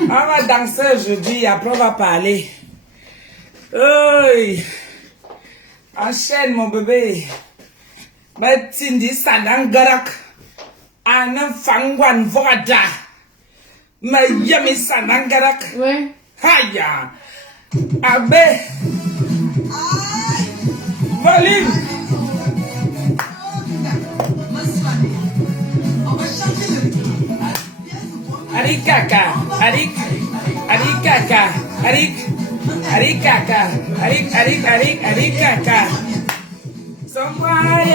On va danser aujourd'hui, après on va parler. Oi. Enchaîne mon bébé. Mais Tindi Sanangarak. Anna Fangwan Voda. Mais Yami Sanangarak. Ouais. Haya. Abe. Volume. Arik kaka, arik kaka, arik kaka, arik kaka. Somebody,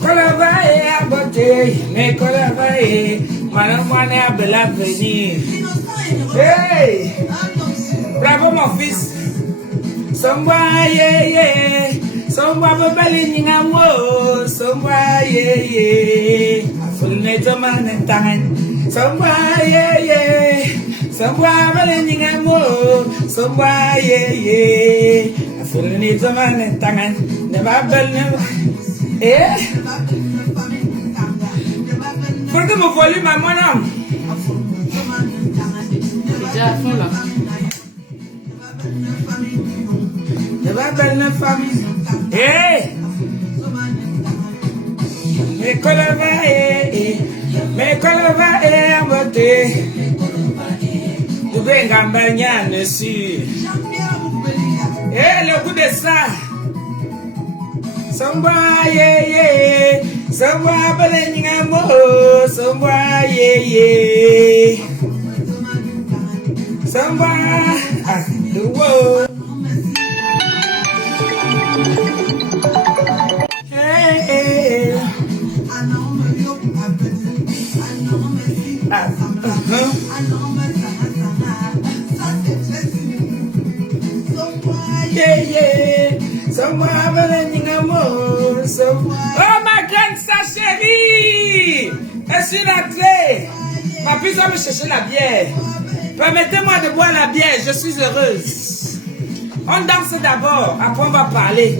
colaborer à beauté, mais colaborer, madame Wane a bel avenir. Hey, bravo mon fils. Somebody, somebody belly in a wo, somebody. Full nature man and time. Somebody, somebody belly in a wo, somebody. Full nature man and time. Never bell never. Eh? Pour que me volume à mon âme. Déjà à fond là. Never bell never. Eh? Me colova à beauté. Tu veux gagner dessus. Eh, le coup de ça. Somebody, somebody, somebody, somebody, the world. Hey, yeah, somebody, oh ma grande sœur chérie, je suis rentrée. Ma puce va me chercher la bière. Permettez-moi de boire la bière, je suis heureuse. On danse d'abord, après on va parler.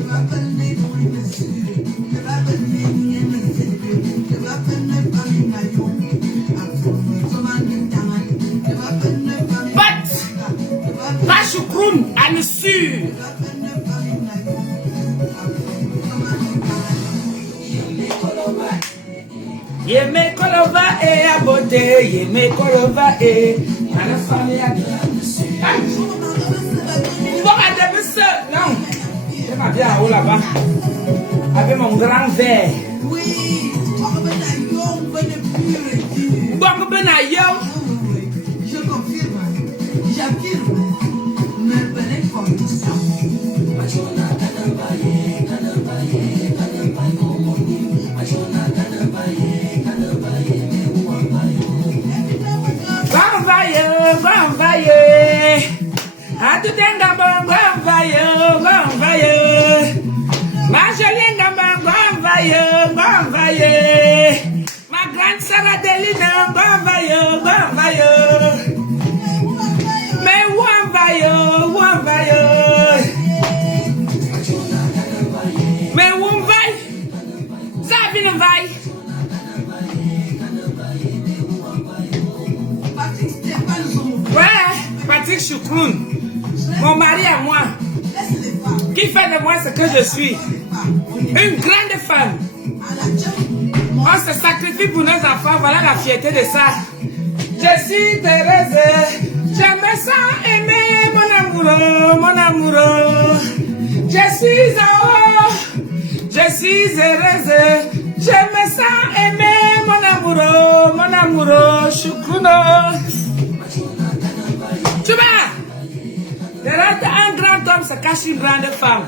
Pas choukroun, à nous sûr. Yeme kolova e abote, yeme kolova e. À la famille à bon, à début seul, non. Je m'en viens en haut là-bas. Avec mon grand verre. Oui, Bon, ben ayo. je confirme, j'affirme, me belle condition. Vaye. A tout enga bon, vaye. Ma jolie enga bon, vaye. Ma grande Sarah Delina, bon vaye. Mais où vaye. Mais où vaye. Ça vient vaye. Ouais, Patrick Choukroun, mon mari à moi, qui fait de moi ce que je suis, une grande femme. On se sacrifie pour nos enfants, voilà la fierté de ça. Je suis Thérèse, j'aime ça aimer mon amoureux. Je suis heureuse, j'aime ça aimer mon amoureux, Choukroun. Tu vois, derrière un grand homme se cache une grande femme.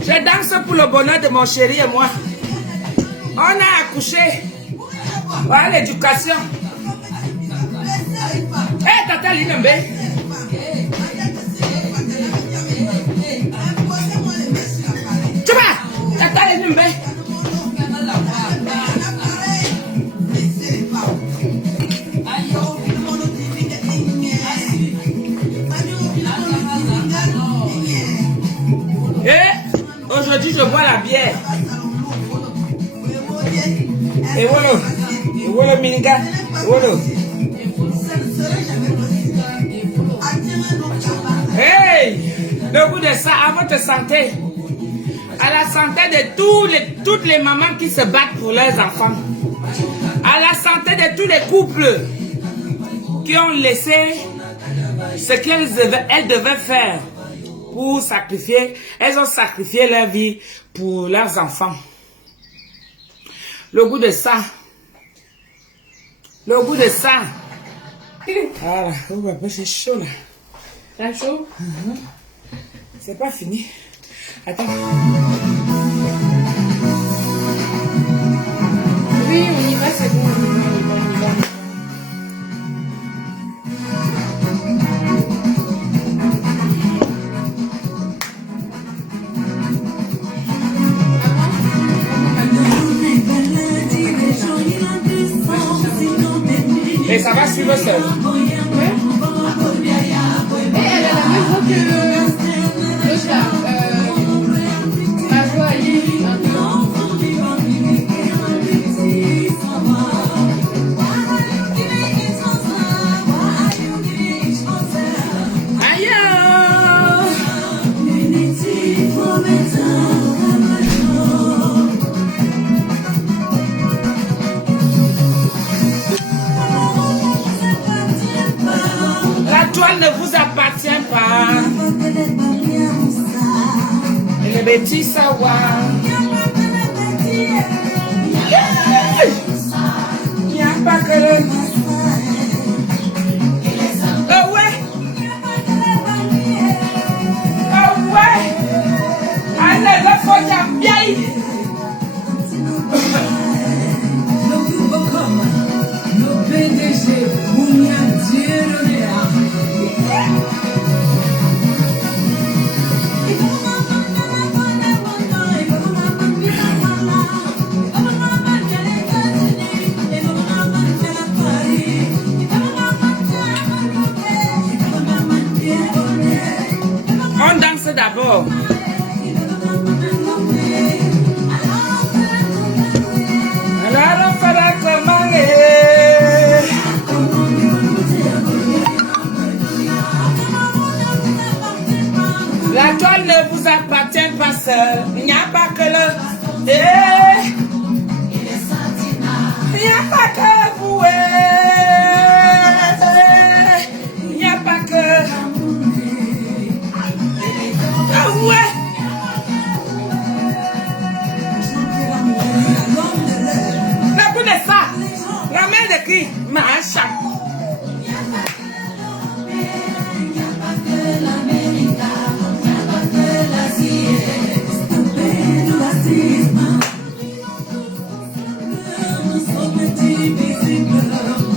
Je danse pour le bonheur de mon chéri et moi. On a accouché. Voilà l'éducation. Hé, tata Linembe. Tu vois, tata Linembe. Aujourd'hui, je bois la bière. Et voilà, miniga, voilà. Le goût de ça, à votre santé. À la santé de toutes les mamans qui se battent pour leurs enfants. À la santé de tous les couples qui ont laissé ce qu'elles devaient faire pour sacrifier. Elles ont sacrifié leur vie pour leurs enfants. Le goût de ça. Le goût de ça. Voilà, c'est chaud là. C'est chaud? C'est pas fini. Attends. Oui, on y va, c'est bon, on y va. Et ça va suivre seul. Ouais. Et elle a la même voix que l'autre là. Ma voix, elle est un peu. Ne vous appartient pas. Et le petit savoir. Il n'y a pas que le. Oh ouais. Oh ouais. Allez, le faut bien. On danse d'abord. Alors on fera comment? La toile ne vous appartient pas seul. Il n'y a pas que le. Il n'y a pas que vous. Il n'y a pas que. Ah ouais. Le coup de ça. La mère de qui? Macha.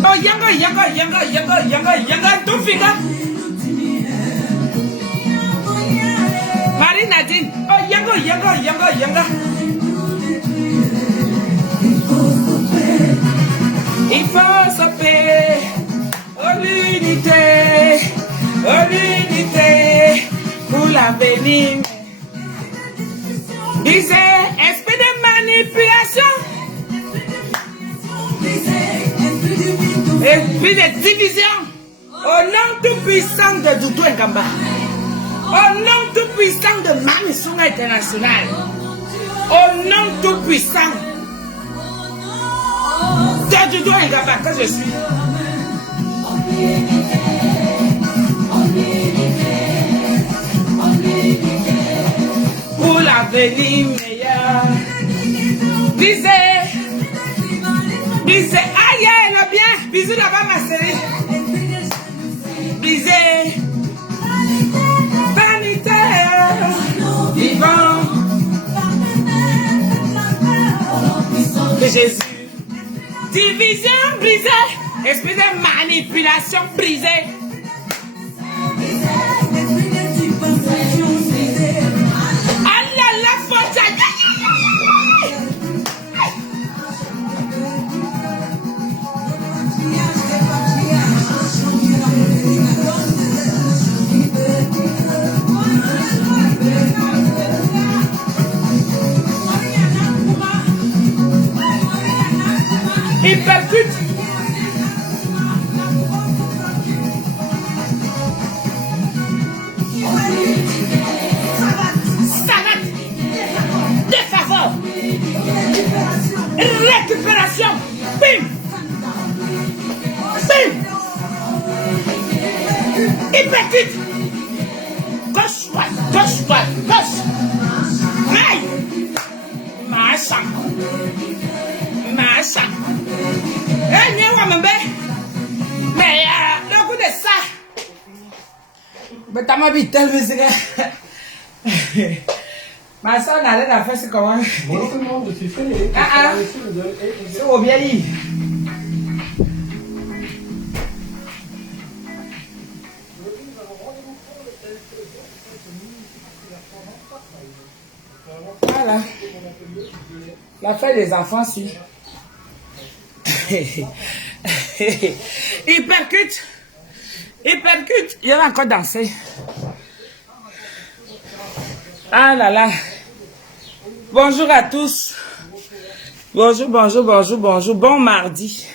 Oh, yanga, tout figa. Marie Nadine, oh, yanga. Il faut s'opérer, l'unité, pour l'avenir. Disait, esprit de manipulation. Esprit de division. Au nom tout puissant de Doudou Ngamba. Au nom tout puissant de Mamissunga International. Au nom tout puissant de Doudou Ngamba que je suis. Pour l'avenir meilleur. Disait, aïe, le bien. Bisous là-bas, ma série. Disait, sanitaire, vivant de Jésus. Division brisée, esprit de manipulation brisée. Allah la faute. Il percute. Récupération. Bim. Bim. Hypercute. Gauche, droite, gauche, droite, gauche. Aïe. Macha. Macha. Eh, bien, ouais, mon bébé. Mais le coup de ça. Mais t'as ma vie tellement ma soeur n'a rien à faire, c'est comment? C'est au bien lit. Voilà. La fête des enfants, si. Il percute. Il percute. Il a encore dansé. Ah là là. Bonjour à tous. Bonjour, bonjour, bonjour, bonjour. Bon mardi.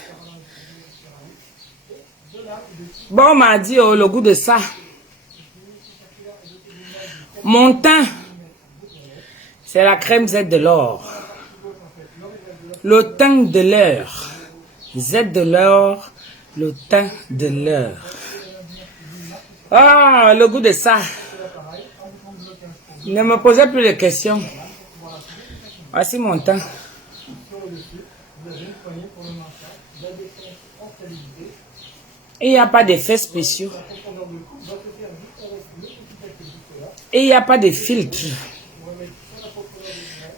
Bon mardi, oh, le goût de ça. Mon teint, c'est la crème Z de l'or. Le teint de l'heure. Z de l'or, le teint de l'heure. Ah, le goût de ça. Ne me posez plus de questions. Voici mon teint. Et il n'y a pas d'effets spéciaux. Et il n'y a pas de filtre.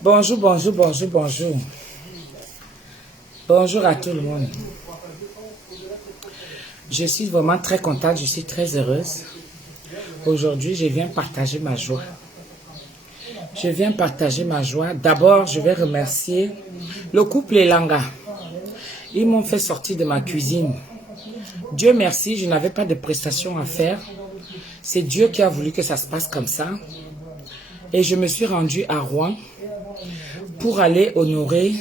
Bonjour, bonjour, bonjour, bonjour. Bonjour à tout le monde. Je suis vraiment très contente, je suis très heureuse. Aujourd'hui, je viens partager ma joie. Je viens partager ma joie. D'abord, je vais remercier le couple Elanga. Ils m'ont fait sortir de ma cuisine. Dieu merci, je n'avais pas de prestations à faire. C'est Dieu qui a voulu que ça se passe comme ça. Et je me suis rendue à Rouen pour aller honorer,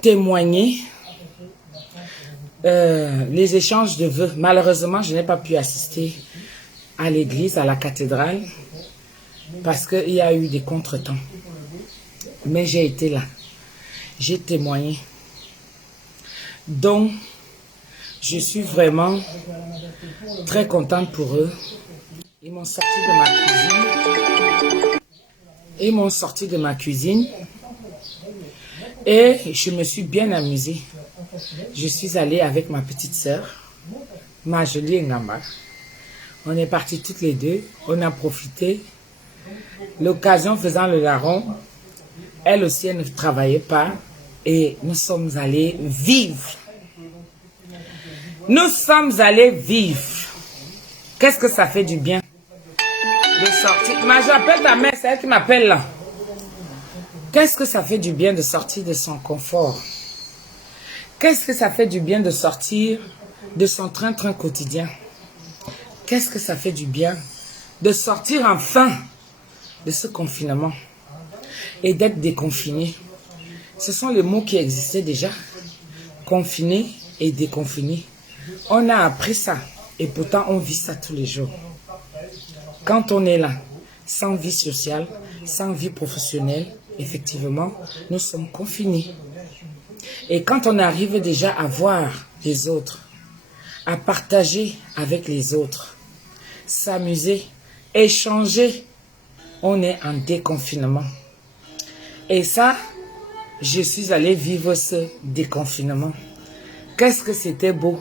témoigner les échanges de vœux. Malheureusement, je n'ai pas pu assister à l'église, à la cathédrale, parce qu'il y a eu des contretemps. Mais j'ai été là. J'ai témoigné. Donc, je suis vraiment très contente pour eux. Ils m'ont sorti de ma cuisine. Ils m'ont sorti de ma cuisine. Et je me suis bien amusée. Je suis allée avec ma petite sœur, ma jolie Ngamba. On est partis toutes les deux. On a profité. L'occasion faisant le larron, elle aussi, elle ne travaillait pas. Et nous sommes allés vivre. Nous sommes allés vivre. Qu'est-ce que ça fait du bien de sortir. Mais j'appelle ta mère, c'est elle qui m'appelle là. Qu'est-ce que ça fait du bien de sortir de son confort? Qu'est-ce que ça fait du bien de sortir de son train-train quotidien? Qu'est-ce que ça fait du bien de sortir enfin de ce confinement et d'être déconfiné? Ce sont les mots qui existaient déjà. Confiné et déconfiné. On a appris ça et pourtant on vit ça tous les jours. Quand on est là, sans vie sociale, sans vie professionnelle, effectivement, nous sommes confinés. Et quand on arrive déjà à voir les autres, à partager avec les autres, s'amuser, échanger, on est en déconfinement. Et ça, je suis allée vivre ce déconfinement. Qu'est-ce que c'était beau!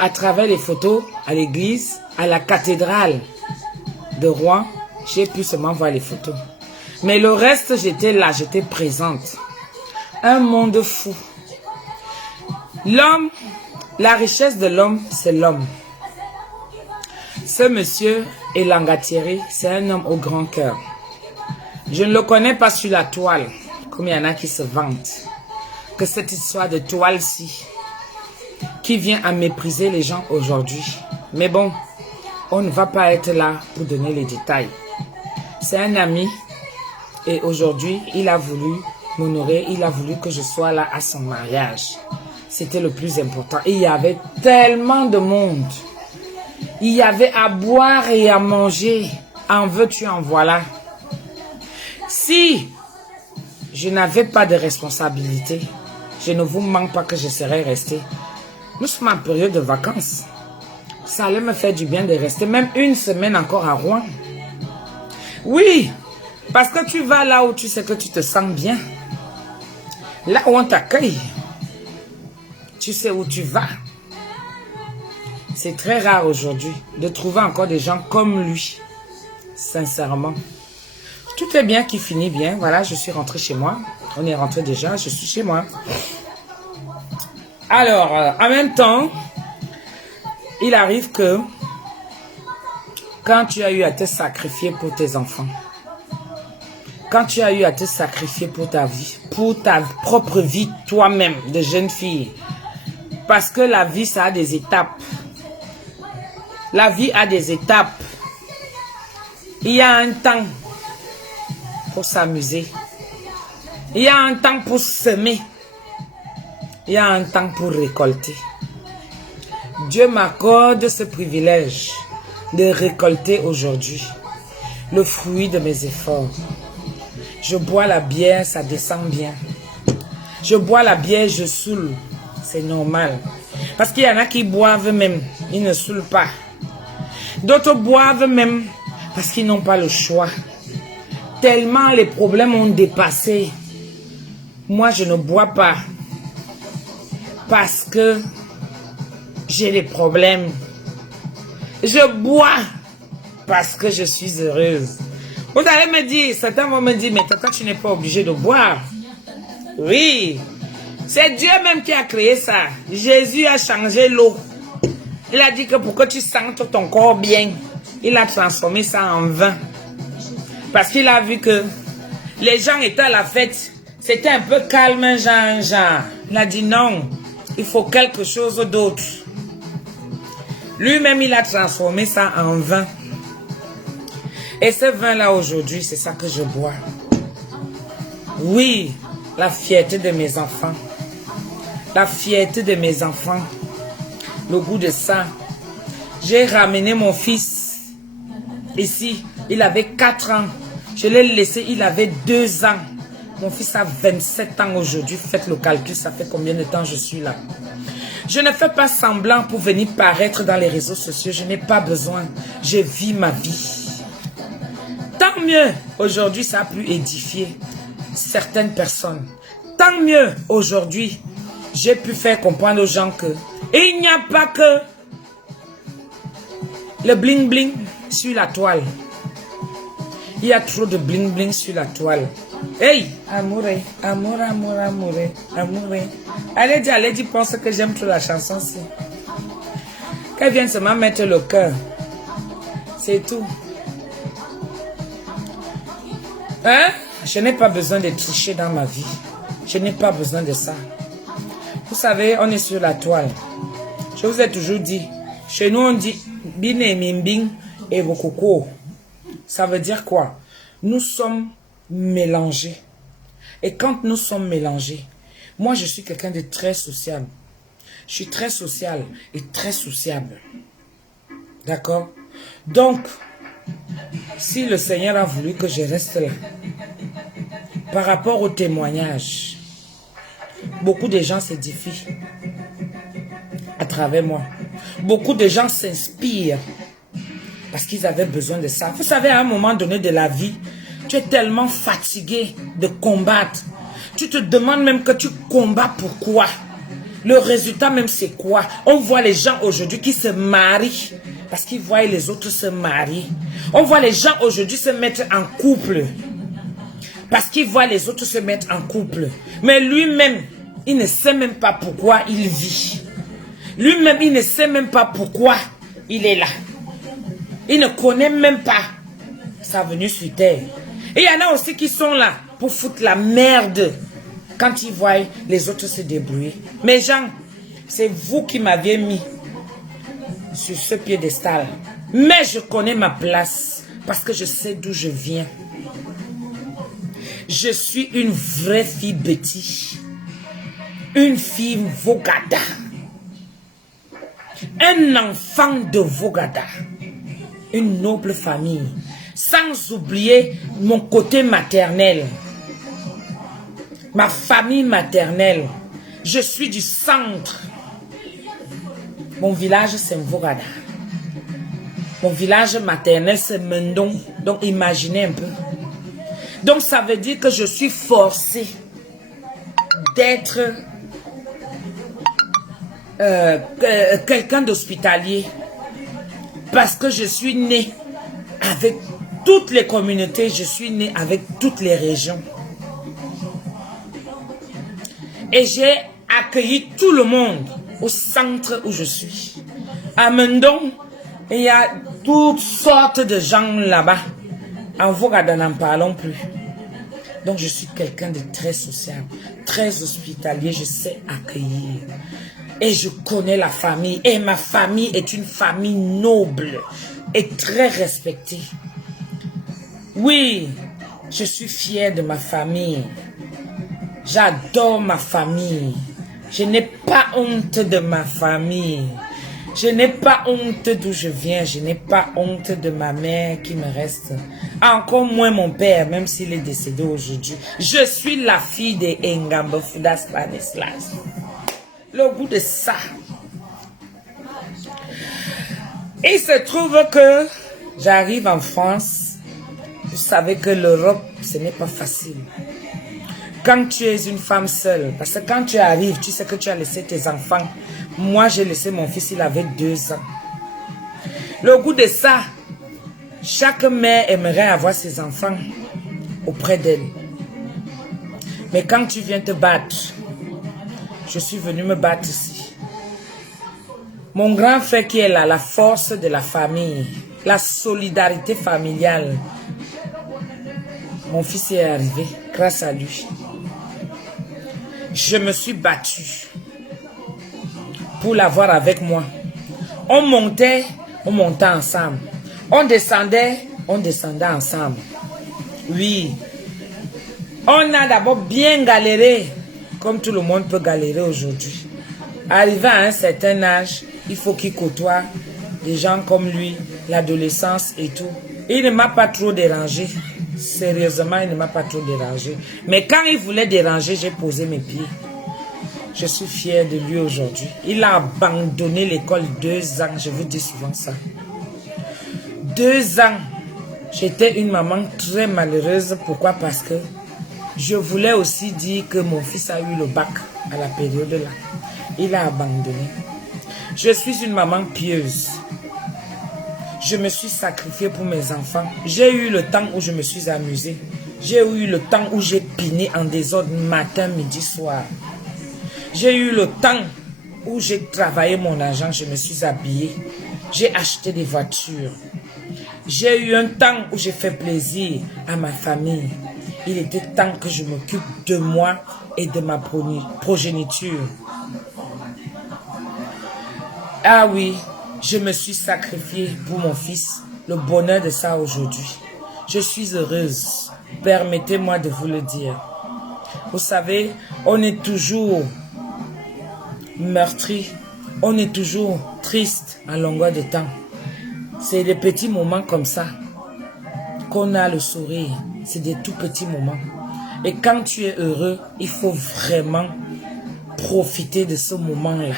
À travers les photos, à l'église, à la cathédrale de Rouen, j'ai pu seulement voir les photos. Mais le reste, j'étais là, j'étais présente. Un monde fou. L'homme, la richesse de l'homme, c'est l'homme. Ce monsieur Elanga Thierry, c'est un homme au grand cœur. Je ne le connais pas sur la toile, comme il y en a qui se vantent. Que cette histoire de toile-ci, qui vient à mépriser les gens aujourd'hui. Mais bon, on ne va pas être là pour donner les détails. C'est un ami et aujourd'hui, il a voulu m'honorer, il a voulu que je sois là à son mariage. C'était le plus important. Et il y avait tellement de monde. Il y avait à boire et à manger. En veux-tu, en voilà. Si je n'avais pas de responsabilité. Je ne vous mens pas que je serais restée. Nous sommes en période de vacances. Ça allait me faire du bien de rester même une semaine encore à Rouen. Oui, parce que tu vas là où tu sais que tu te sens bien. Là où on t'accueille. Tu sais où tu vas. C'est très rare aujourd'hui de trouver encore des gens comme lui. Sincèrement. Tout est bien qui finit bien. Voilà, je suis rentrée chez moi. On est rentré déjà, je suis chez moi. Alors, en même temps, il arrive que quand tu as eu à te sacrifier pour tes enfants, quand tu as eu à te sacrifier pour ta vie, pour ta propre vie, toi-même, de jeune fille, parce que la vie, ça a des étapes. La vie a des étapes. Il y a un temps pour s'amuser. Il y a un temps pour semer. Il y a un temps pour récolter. Dieu m'accorde ce privilège de récolter aujourd'hui le fruit de mes efforts. Je bois la bière, ça descend bien. Je bois la bière, je saoule. C'est normal. Parce qu'il y en a qui boivent même, ils ne saoulent pas. D'autres boivent même parce qu'ils n'ont pas le choix. Tellement les problèmes ont dépassé. Moi, je ne bois pas parce que j'ai des problèmes. Je bois parce que je suis heureuse. Vous allez me dire, certains vont me dire, mais tata, tu n'es pas obligé de boire. Oui, c'est Dieu même qui a créé ça. Jésus a changé l'eau. Il a dit que pour que tu sentes ton corps bien, il a transformé ça en vin. Parce qu'il a vu que les gens étaient à la fête. C'était un peu calme, genre. Il a dit non, il faut quelque chose d'autre. Lui-même, il a transformé ça en vin. Et ce vin-là, aujourd'hui, c'est ça que je bois. Oui, la fierté de mes enfants. La fierté de mes enfants. Le goût de ça. J'ai ramené mon fils ici. Il avait 4 ans. Je l'ai laissé, il avait 2 ans. Mon fils a 27 ans aujourd'hui. Faites le calcul, ça fait combien de temps je suis là. Je ne fais pas semblant pour venir paraître dans les réseaux sociaux. Je n'ai pas besoin. Je vis ma vie. Tant mieux, aujourd'hui, ça a pu édifier certaines personnes. Tant mieux, aujourd'hui, j'ai pu faire comprendre aux gens que il n'y a pas que le bling-bling sur la toile. Il y a trop de bling-bling sur la toile. Hey, amouré, amour, amour, amouré, amouré. Allez, dis, pense que j'aime trop la chanson-ci. Qu'elle vienne seulement mettre le cœur. C'est tout. Hein? Je n'ai pas besoin de tricher dans ma vie. Je n'ai pas besoin de ça. Vous savez, on est sur la toile. Je vous ai toujours dit, chez nous on dit bine mimbing et bokoko. Ça veut dire quoi? Nous sommes mélangés. Et quand nous sommes mélangés, moi je suis quelqu'un de très social. Je suis très social et très sociable. D'accord? Donc, si le Seigneur a voulu que je reste là, par rapport au témoignage, beaucoup de gens s'édifient à travers moi. Beaucoup de gens s'inspirent parce qu'ils avaient besoin de ça. Vous savez, à un moment donné de la vie, tu es tellement fatigué de combattre. Tu te demandes même que tu combats pourquoi. Le résultat même c'est quoi? On voit les gens aujourd'hui qui se marient parce qu'ils voient les autres se marier. On voit les gens aujourd'hui se mettre en couple parce qu'ils voient les autres se mettre en couple. Mais lui-même, il ne sait même pas pourquoi il vit. Lui-même, il ne sait même pas pourquoi il est là. Il ne connaît même pas sa venue sur terre. Et il y en a aussi qui sont là pour foutre la merde quand ils voient les autres se débrouiller. Mais gens, c'est vous qui m'avez mis sur ce piédestal. Mais je connais ma place parce que je sais d'où je viens. Je suis une vraie fille Betty. Une fille Vogada. Un enfant de Vogada. Une noble famille. Sans oublier mon côté maternel. ma famille maternelle. Je suis du centre. Mon village, c'est Mvorada. Mon village maternel, c'est Mendon. Donc, imaginez un peu. Donc, ça veut dire que je suis forcée d'être quelqu'un d'hospitalier. Parce que je suis née avec toutes les communautés. Je suis née avec toutes les régions. Et j'ai accueilli tout le monde au centre où je suis. À Mendon, il y a toutes sortes de gens là-bas. En Vorada, n'en parlons plus. Donc, je suis quelqu'un de très sociable, très hospitalier. Je sais accueillir. Et je connais la famille. Et ma famille est une famille noble et très respectée. Oui, je suis fière de ma famille. J'adore ma famille. Je n'ai pas honte de ma famille. Je n'ai pas honte d'où je viens. Je n'ai pas honte de ma mère qui me reste. Encore moins mon père, même s'il est décédé aujourd'hui. Je suis la fille de Engambo Fudas Panislas. Le goût de ça. Il se trouve que j'arrive en France. Vous savez que l'Europe, ce n'est pas facile. Quand tu es une femme seule, parce que quand tu arrives, tu sais que tu as laissé tes enfants. Moi, j'ai laissé mon fils, il avait 2 ans. Le goût de ça, chaque mère aimerait avoir ses enfants auprès d'elle. Mais quand tu viens te battre, je suis venu me battre ici. Mon grand frère qui est là, la force de la famille, la solidarité familiale. Mon fils est arrivé grâce à lui. Je me suis battue pour l'avoir avec moi. On montait ensemble. On descendait ensemble. Oui. On a d'abord bien galéré, comme tout le monde peut galérer aujourd'hui. Arrivé à un certain âge, il faut qu'il côtoie des gens comme lui, l'adolescence et tout. Il ne m'a pas trop dérangé. Sérieusement, il ne m'a pas trop dérangé. Mais quand il voulait déranger, j'ai posé mes pieds. Je suis fière de lui aujourd'hui. Il a abandonné l'école 2 ans. Je vous dis souvent ça. 2 ans. J'étais une maman très malheureuse. Pourquoi? Parce que je voulais aussi dire que mon fils a eu le bac à la période là. Il a abandonné. Je suis une maman pieuse. Je me suis sacrifiée pour mes enfants. J'ai eu le temps où je me suis amusée. J'ai eu le temps où j'ai piné en désordre matin, midi, soir. J'ai eu le temps où j'ai travaillé mon argent, je me suis habillée. J'ai acheté des voitures. J'ai eu un temps où j'ai fait plaisir à ma famille. Il était temps que je m'occupe de moi et de ma progéniture. Ah oui. Je me suis sacrifiée pour mon fils, le bonheur de ça aujourd'hui. Je suis heureuse, permettez-moi de vous le dire. Vous savez, on est toujours meurtri, on est toujours triste à longueur de temps. C'est des petits moments comme ça qu'on a le sourire, c'est des tout petits moments. Et quand tu es heureux, il faut vraiment profiter de ce moment-là.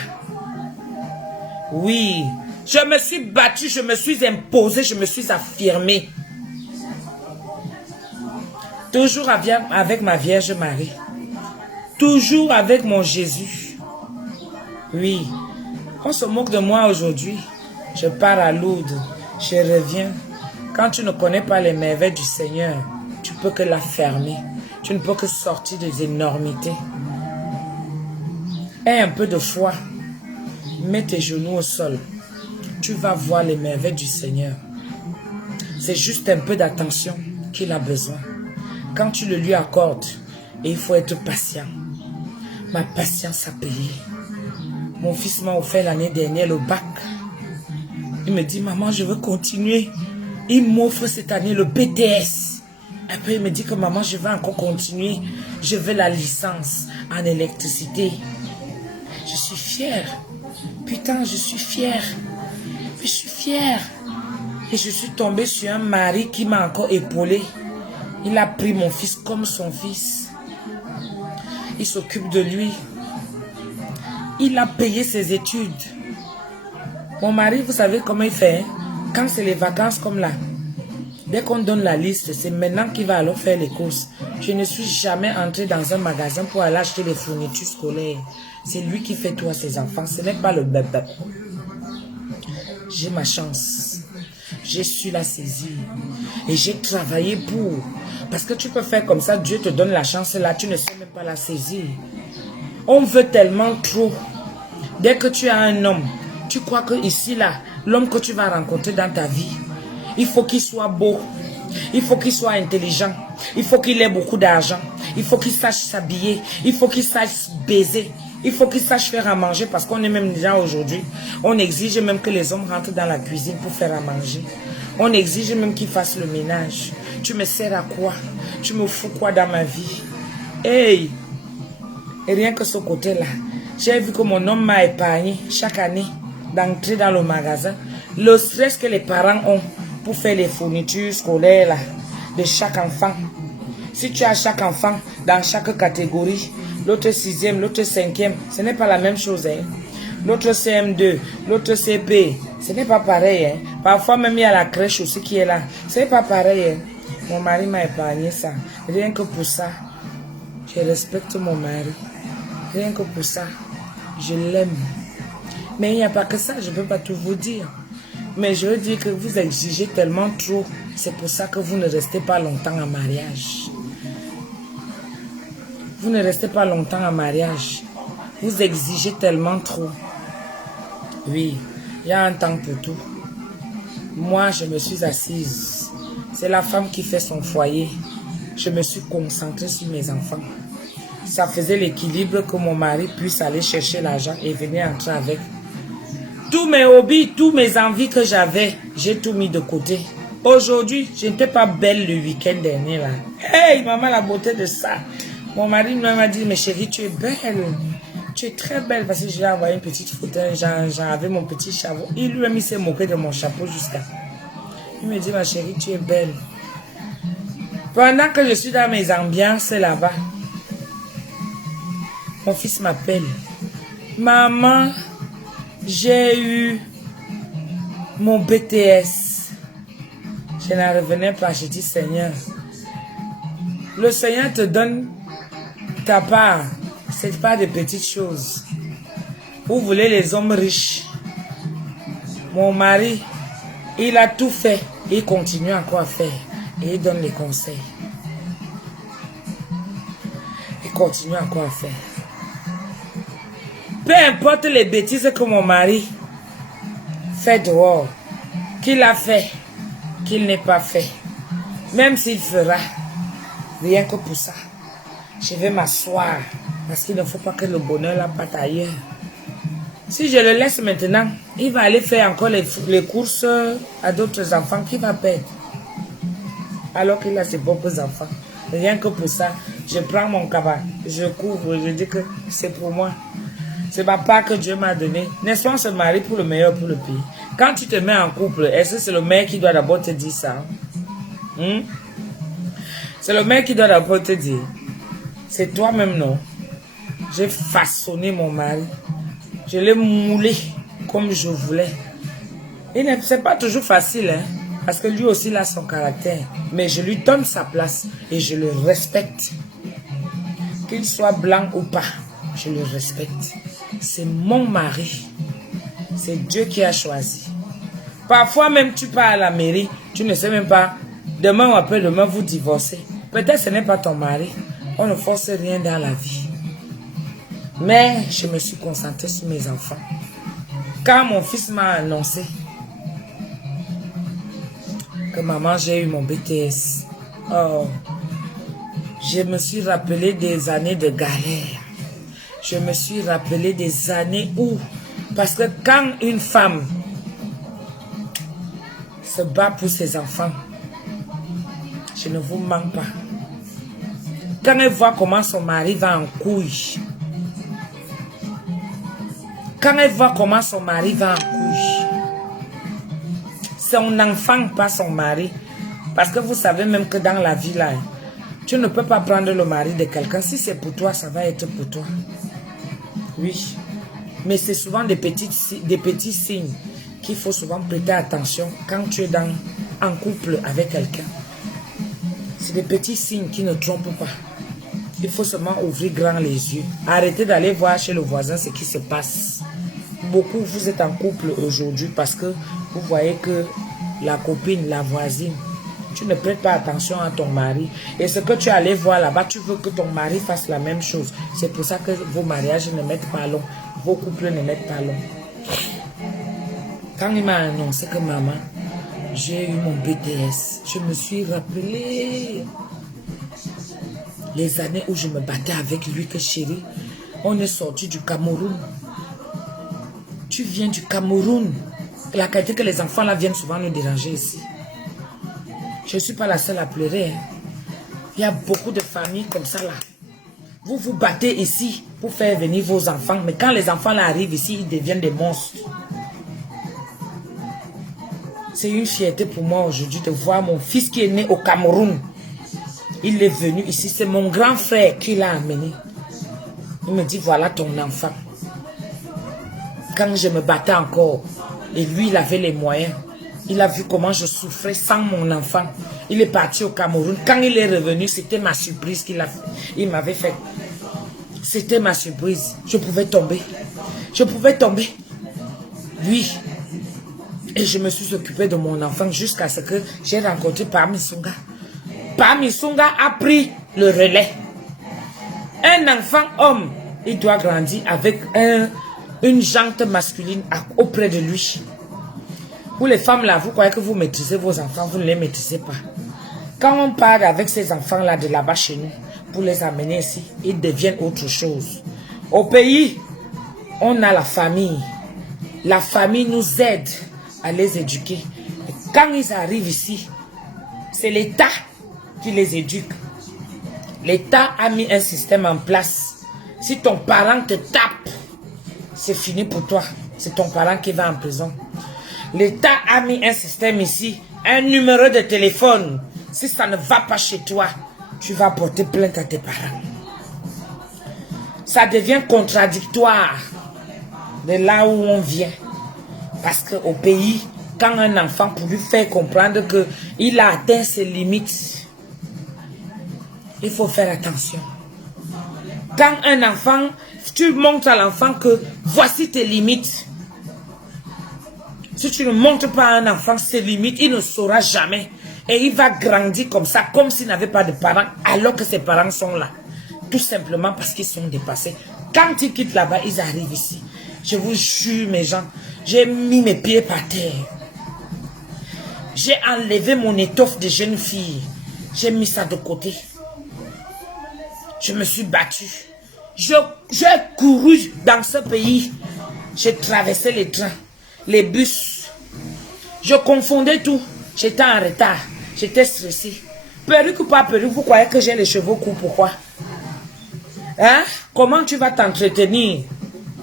Oui. Je me suis battue, je me suis imposée, je me suis affirmée. Toujours avec ma Vierge Marie. Toujours avec mon Jésus. Oui. On se moque de moi aujourd'hui. Je pars à Lourdes. Je reviens. Quand tu ne connais pas les merveilles du Seigneur, tu peux que la fermer. Tu ne peux que sortir des énormités. Aie un peu de foi. Mets tes genoux au sol. Tu vas voir les merveilles du Seigneur. C'est juste un peu d'attention qu'il a besoin. Quand tu le lui accordes, il faut être patient. Ma patience a payé. Mon fils m'a offert l'année dernière le bac. Il me dit, maman, je veux continuer. Il m'offre cette année le BTS. Après, il me dit que maman, je veux encore continuer. Je veux la licence en électricité. Je suis fière. Putain, je suis fière. Je suis fière. Et je suis tombée sur un mari qui m'a encore épaulée. Il a pris mon fils comme son fils. il s'occupe de lui. Il a payé ses études. Mon mari, vous savez comment il fait, hein? Quand c'est les vacances comme là, dès qu'on donne la liste, c'est maintenant qu'il va alors faire les courses. Je ne suis jamais entrée dans un magasin pour aller acheter les fournitures scolaires. C'est lui qui fait tout à ses enfants. Ce n'est pas le bébé. J'ai ma chance. J'ai su la saisir. Et j'ai travaillé pour. Parce que tu peux faire comme ça, Dieu te donne la chance là, tu ne sais même pas la saisir. On veut tellement trop. Dès que tu as un homme, tu crois que ici là, l'homme que tu vas rencontrer dans ta vie, il faut qu'il soit beau, il faut qu'il soit intelligent, il faut qu'il ait beaucoup d'argent, il faut qu'il sache s'habiller, il faut qu'il sache baiser, il faut qu'il sache faire à manger parce qu'on est même déjà aujourd'hui. On exige même que les hommes rentrent dans la cuisine pour faire à manger. On exige même qu'ils fassent le ménage. Tu me sers à quoi? Tu me fous quoi dans ma vie? Hey! Et rien que ce côté-là, j'ai vu que mon homme m'a épargné chaque année d'entrer dans le magasin. Le stress que les parents ont pour faire les fournitures scolaires là, de chaque enfant. Si tu as chaque enfant dans chaque catégorie, l'autre 6e, l'autre 5e, ce n'est pas la même chose. Hein? L'autre CM2, l'autre CP, ce n'est pas pareil. Hein? Parfois même il y a la crèche aussi qui est là. Ce n'est pas pareil. Hein? Mon mari m'a épargné ça. Rien que pour ça, je respecte mon mari. Rien que pour ça, je l'aime. Mais il n'y a pas que ça, je ne peux pas tout vous dire. Mais je veux dire que vous exigez tellement trop. C'est pour ça que vous ne restez pas longtemps en mariage. Vous ne restez pas longtemps en mariage. Vous exigez tellement trop. Oui, il y a un temps pour tout. Moi, je me suis assise. C'est la femme qui fait son foyer. Je me suis concentrée sur mes enfants. Ça faisait l'équilibre que mon mari puisse aller chercher l'argent et venir entrer avec. Tous mes hobbies, tous mes envies que j'avais, j'ai tout mis de côté. Aujourd'hui, je n'étais pas belle le week-end dernier là. Hey, maman, la beauté de ça. Mon mari m'a dit, mais chérie, tu es belle. Tu es très belle parce que j'ai envoyé une petite photo. J'avais mon petit chapeau. Il lui-même, il s'est moqué de mon chapeau jusqu'à. Il me dit, ma chérie, tu es belle. Pendant que je suis dans mes ambiances là-bas, mon fils m'appelle. Maman, j'ai eu mon BTS. Je n'en revenais pas. Je dis, Seigneur, le Seigneur te donne ta part. Ce n'est pas de petites choses. Vous voulez les hommes riches. Mon mari, il a tout fait. Il continue encore à faire. Et il donne les conseils. Il continue encore à faire. Peu importe les bêtises que mon mari fait dehors, qu'il a fait, qu'il n'ait pas fait, même s'il fera, rien que pour ça, je vais m'asseoir, parce qu'il ne faut pas que le bonheur la parte ailleurs. Si je le laisse maintenant, il va aller faire encore les courses à d'autres enfants qui va perdre, alors qu'il a ses propres enfants. Rien que pour ça, je prends mon cabas, je couvre, je dis que c'est pour moi. C'est ma part que Dieu m'a donné. N'est-ce pas, on se marie pour le meilleur, pour le pire. Quand tu te mets en couple, est-ce que c'est le mec qui doit d'abord te dire ça? C'est le mec qui doit d'abord te dire. C'est toi-même, non? J'ai façonné mon mari. Je l'ai moulé comme je voulais. Et c'est pas toujours facile, hein? Parce que lui aussi, il a son caractère. Mais je lui donne sa place et je le respecte. Qu'il soit blanc ou pas, je le respecte. C'est mon mari. C'est Dieu qui a choisi. Parfois même tu pars à la mairie, tu ne sais même pas. Demain ou après-demain, vous divorcez. Peut-être ce n'est pas ton mari. On ne force rien dans la vie. Mais je me suis concentrée sur mes enfants. Quand mon fils m'a annoncé que maman, j'ai eu mon BTS. Oh, je me suis rappelé des années de galère. Je me suis rappelé des années où, parce que quand une femme se bat pour ses enfants, je ne vous mens pas. Quand elle voit comment son mari va en couille, quand elle voit comment son mari va en couille, son enfant, pas son mari, parce que vous savez même que dans la vie là, Tu ne peux pas prendre le mari de quelqu'un. Si c'est pour toi, ça va être pour toi. Oui. Mais c'est souvent des petits signes qu'il faut souvent prêter attention quand tu es en couple avec quelqu'un. C'est des petits signes qui ne trompent pas. Il faut seulement ouvrir grand les yeux. Arrêtez d'aller voir chez le voisin ce qui se passe. Beaucoup, vous êtes en couple aujourd'hui parce que vous voyez que la copine, la voisine, tu ne prêtes pas attention à ton mari. Et ce que tu es allé voir là-bas, tu veux que ton mari fasse la même chose. C'est pour ça que vos mariages ne mettent pas long. Vos couples ne mettent pas long. Quand il m'a annoncé que maman, j'ai eu mon BTS, je me suis rappelé les années où je me battais avec lui, que chérie, on est sorti du Cameroun. Tu viens du Cameroun. La qualité que les enfants là viennent souvent nous déranger ici. Je ne suis pas la seule à pleurer. Hein. Il y a beaucoup de familles comme ça là. Vous vous battez ici pour faire venir vos enfants. Mais quand les enfants là arrivent ici, ils deviennent des monstres. C'est une fierté pour moi aujourd'hui de voir mon fils qui est né au Cameroun. Il est venu ici. C'est mon grand frère qui l'a amené. Il me dit, voilà ton enfant. Quand je me battais encore, et lui, il avait les moyens. Il a vu comment je souffrais sans mon enfant. Il est parti au Cameroun. Quand il est revenu, c'était ma surprise qu'il m'avait fait. C'était ma surprise. Je pouvais tomber. Je pouvais tomber. Oui. Et je me suis occupée de mon enfant jusqu'à ce que j'ai rencontré Pami Sunga. Pami Sunga a pris le relais. Un enfant homme, il doit grandir avec une jante masculine auprès de lui. Pour les femmes là, vous croyez que vous maîtrisez vos enfants, vous ne les maîtrisez pas. Quand on part avec ces enfants-là de là-bas chez nous, pour les amener ici, ils deviennent autre chose. Au pays, on a la famille. La famille nous aide à les éduquer. Et quand ils arrivent ici, c'est l'État qui les éduque. L'État a mis un système en place. Si ton parent te tape, c'est fini pour toi. C'est ton parent qui va en prison. L'État a mis un système ici, un numéro de téléphone. Si ça ne va pas chez toi, tu vas porter plainte à tes parents. Ça devient contradictoire de là où on vient. Parce qu'au pays, quand un enfant, pour lui faire comprendre qu'il a atteint ses limites, il faut faire attention. Quand un enfant, tu montres à l'enfant que voici tes limites. Si tu ne montres pas à un enfant ses limites, il ne saura jamais. Et il va grandir comme ça, comme s'il n'avait pas de parents, alors que ses parents sont là. Tout simplement parce qu'ils sont dépassés. Quand ils quittent là-bas, ils arrivent ici. Je vous jure, mes gens, j'ai mis mes pieds par terre. J'ai enlevé mon étoffe de jeune fille. J'ai mis ça de côté. Je me suis battue. J'ai couru dans ce pays. J'ai traversé les trains, les bus. Je confondais tout. J'étais en retard. J'étais stressée. Perruque ou pas perruque, vous croyez que j'ai les cheveux courts, pourquoi? Hein? Comment tu vas t'entretenir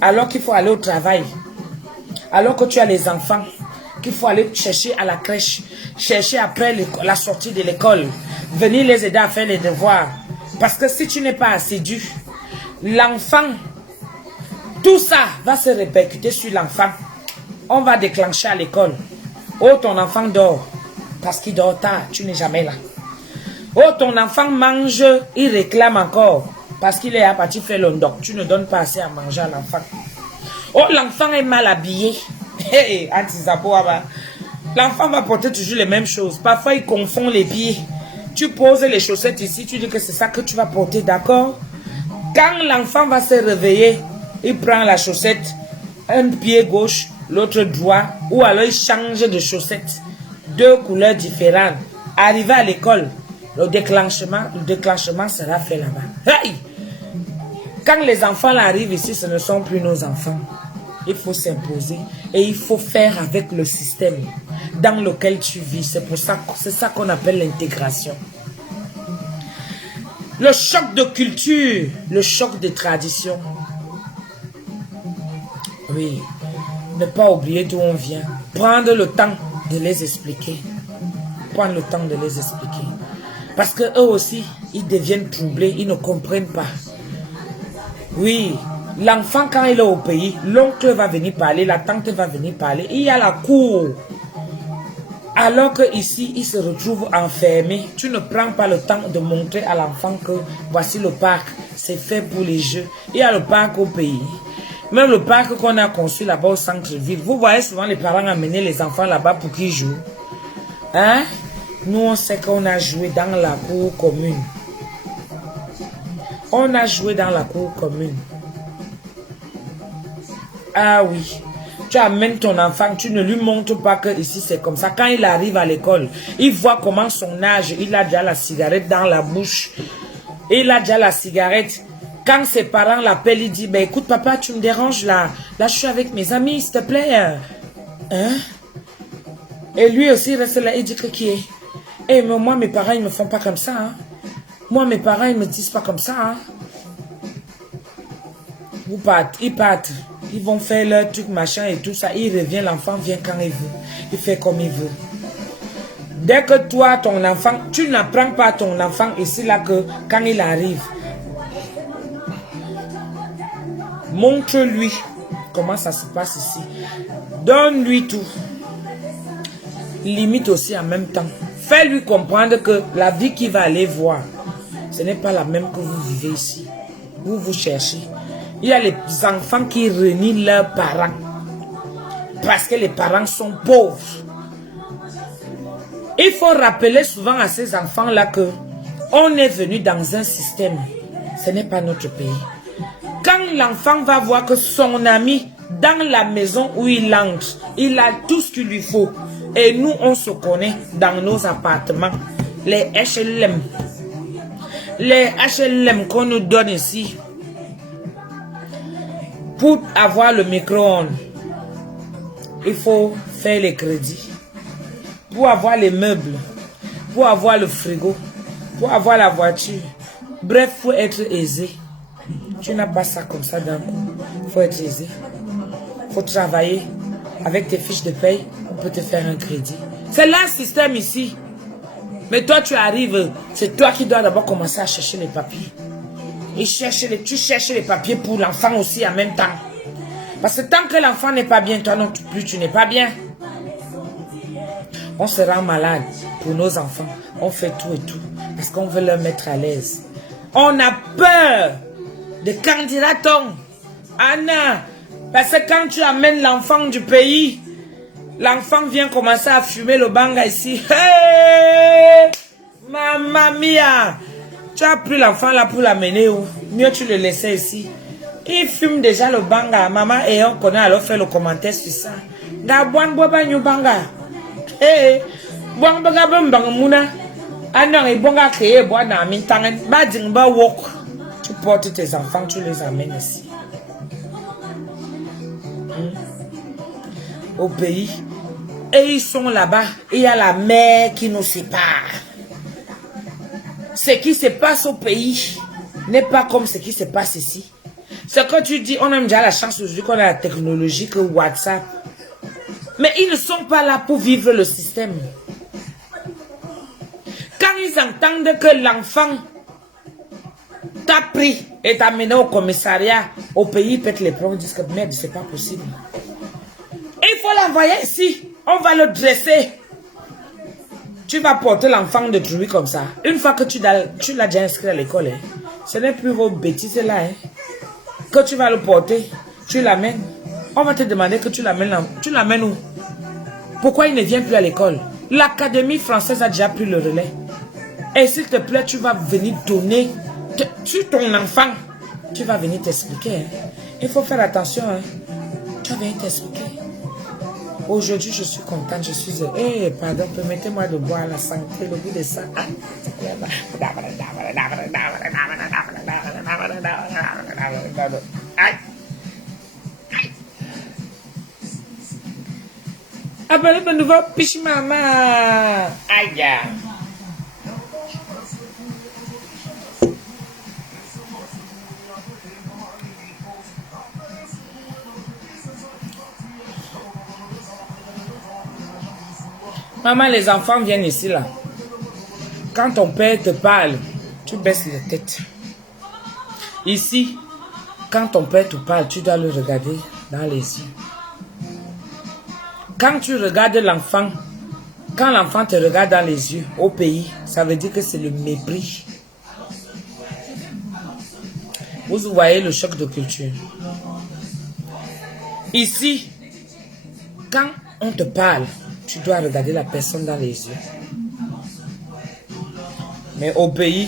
alors qu'il faut aller au travail? Alors que tu as les enfants qu'il faut aller chercher à la crèche, chercher après la sortie de l'école, venir les aider à faire les devoirs. Parce que si tu n'es pas assidu, l'enfant, tout ça va se répercuter sur l'enfant. On va déclencher à l'école. Oh, ton enfant dort. Parce qu'il dort tard, tu n'es jamais là. Oh, ton enfant mange, il réclame encore. Parce qu'il est à partir faire le doc. Tu ne donnes pas assez à manger à l'enfant. Oh, l'enfant est mal habillé. Hey, l'enfant va porter toujours les mêmes choses. Parfois, il confond les pieds. Tu poses les chaussettes ici, tu dis que c'est ça que tu vas porter, d'accord? Quand l'enfant va se réveiller, il prend la chaussette, un pied gauche, l'autre droit, ou alors il change de chaussette. Deux couleurs différentes. Arrivé à l'école, le déclenchement sera fait là-bas. Hey! Quand les enfants arrivent ici, ce ne sont plus nos enfants. Il faut s'imposer et il faut faire avec le système dans lequel tu vis. C'est ça qu'on appelle l'intégration. Le choc de culture, le choc de tradition. Oui, ne pas oublier d'où on vient. Prendre le temps de les expliquer. Prendre le temps de les expliquer. Parce que eux aussi, ils deviennent troublés, ils ne comprennent pas. Oui, l'enfant quand il est au pays, l'oncle va venir parler, la tante va venir parler, il y a la cour. Alors que ici, il se retrouve enfermé. Tu ne prends pas le temps de montrer à l'enfant que voici le parc, c'est fait pour les jeux. Il y a le parc au pays. Même le parc qu'on a conçu là-bas au centre-ville. Vous voyez souvent les parents amener les enfants là-bas pour qu'ils jouent. Hein? Nous, on sait qu'on a joué dans la cour commune. On a joué dans la cour commune. Ah oui. Tu amènes ton enfant, tu ne lui montres pas que ici c'est comme ça. Quand il arrive à l'école, il voit comment son âge, il a déjà la cigarette dans la bouche. Il a déjà la cigarette. Quand ses parents l'appellent, il dit, ben écoute papa, tu me déranges là. Là, je suis avec mes amis, s'il te plaît. Hein? Et lui aussi reste là, il dit que qui est? Eh, mais moi, mes parents, ils me font pas comme ça. Hein? Moi, mes parents, ils me disent pas comme ça. Hein? Ils partent. Ils vont faire leur truc, machin et tout ça. Il revient, l'enfant vient quand il veut. Il fait comme il veut. Dès que toi, ton enfant, tu n'apprends pas à ton enfant ici, là, que quand il arrive, montre-lui comment ça se passe ici. Donne-lui tout. Limite aussi en même temps. Fais-lui comprendre que la vie qu'il va aller voir, ce n'est pas la même que vous vivez ici. Vous cherchez. Il y a les enfants qui renient leurs parents parce que les parents sont pauvres. Il faut rappeler souvent à ces enfants-là que on est venu dans un système. Ce n'est pas notre pays. Quand l'enfant va voir que son ami, dans la maison où il entre, il a tout ce qu'il lui faut. Et nous, on se connaît dans nos appartements. Les HLM. Les HLM qu'on nous donne ici. Pour avoir le micro-ondes, il faut faire les crédits. Pour avoir les meubles, pour avoir le frigo, pour avoir la voiture. Bref, il faut être aisé. Tu n'as pas ça comme ça d'un coup. Il faut être aisé. Il faut travailler. Avec tes fiches de paye, on peut te faire un crédit. C'est là le système ici. Mais toi, tu arrives, c'est toi qui dois d'abord commencer à chercher les papiers. Et tu cherches les papiers pour l'enfant aussi en même temps. Parce que tant que l'enfant n'est pas bien, toi non plus, tu n'es pas bien. On se rend malade pour nos enfants. On fait tout et tout. Parce qu'on veut leur mettre à l'aise. On a peur de candidatons. Anna, parce que quand tu amènes l'enfant du pays, l'enfant vient commencer à fumer le banga ici. Hey! Mamma mia! Tu as pris l'enfant là pour l'amener où? Mieux tu le laissais ici. Il fume déjà le banga. Maman et on connaît alors faire le commentaire sur ça. Gabouan boba nyu banga. Eh, bon banga banga muna. Anon et bonga créé bois na mintangen. Ba dingba wok. Tu portes tes enfants, tu les amènes ici. Au pays. Et ils sont là-bas. Il y a la mer qui nous sépare. Ce qui se passe au pays n'est pas comme ce qui se passe ici. Ce que tu dis, on a déjà la chance aujourd'hui qu'on a la technologie que WhatsApp. Mais ils ne sont pas là pour vivre le système. Quand ils entendent que l'enfant t'a pris et t'a amené au commissariat, au pays, ils pètent les plombs, ils disent que merde, c'est pas possible. Il faut l'envoyer ici. On va le dresser. Tu vas porter l'enfant de Trouy comme ça. Une fois que tu l'as déjà inscrit à l'école, hein, ce n'est plus vos bêtises là. Hein, que tu vas le porter, tu l'amènes. On va te demander que tu l'amènes où? Pourquoi il ne vient plus à l'école? L'Académie française a déjà pris le relais. Et s'il te plaît, tu vas venir donner sur ton enfant. Tu vas venir t'expliquer. Hein. Il faut faire attention. Hein. Tu vas venir t'expliquer. Aujourd'hui, je suis contente, je suis... Eh, pardon, permettez-moi de boire la santé, le goût de ça. Appelez de nouveau Pichi Mama. Aïe. Maman, les enfants viennent ici, là. Quand ton père te parle, Tu baisses la tête. Ici, quand ton père te parle, tu dois le regarder dans les yeux. Quand tu regardes l'enfant, quand l'enfant te regarde dans les yeux, au pays, ça veut dire que c'est le mépris. Vous voyez le choc de culture. Ici, quand on te parle, tu dois regarder la personne dans les yeux. Mais au pays,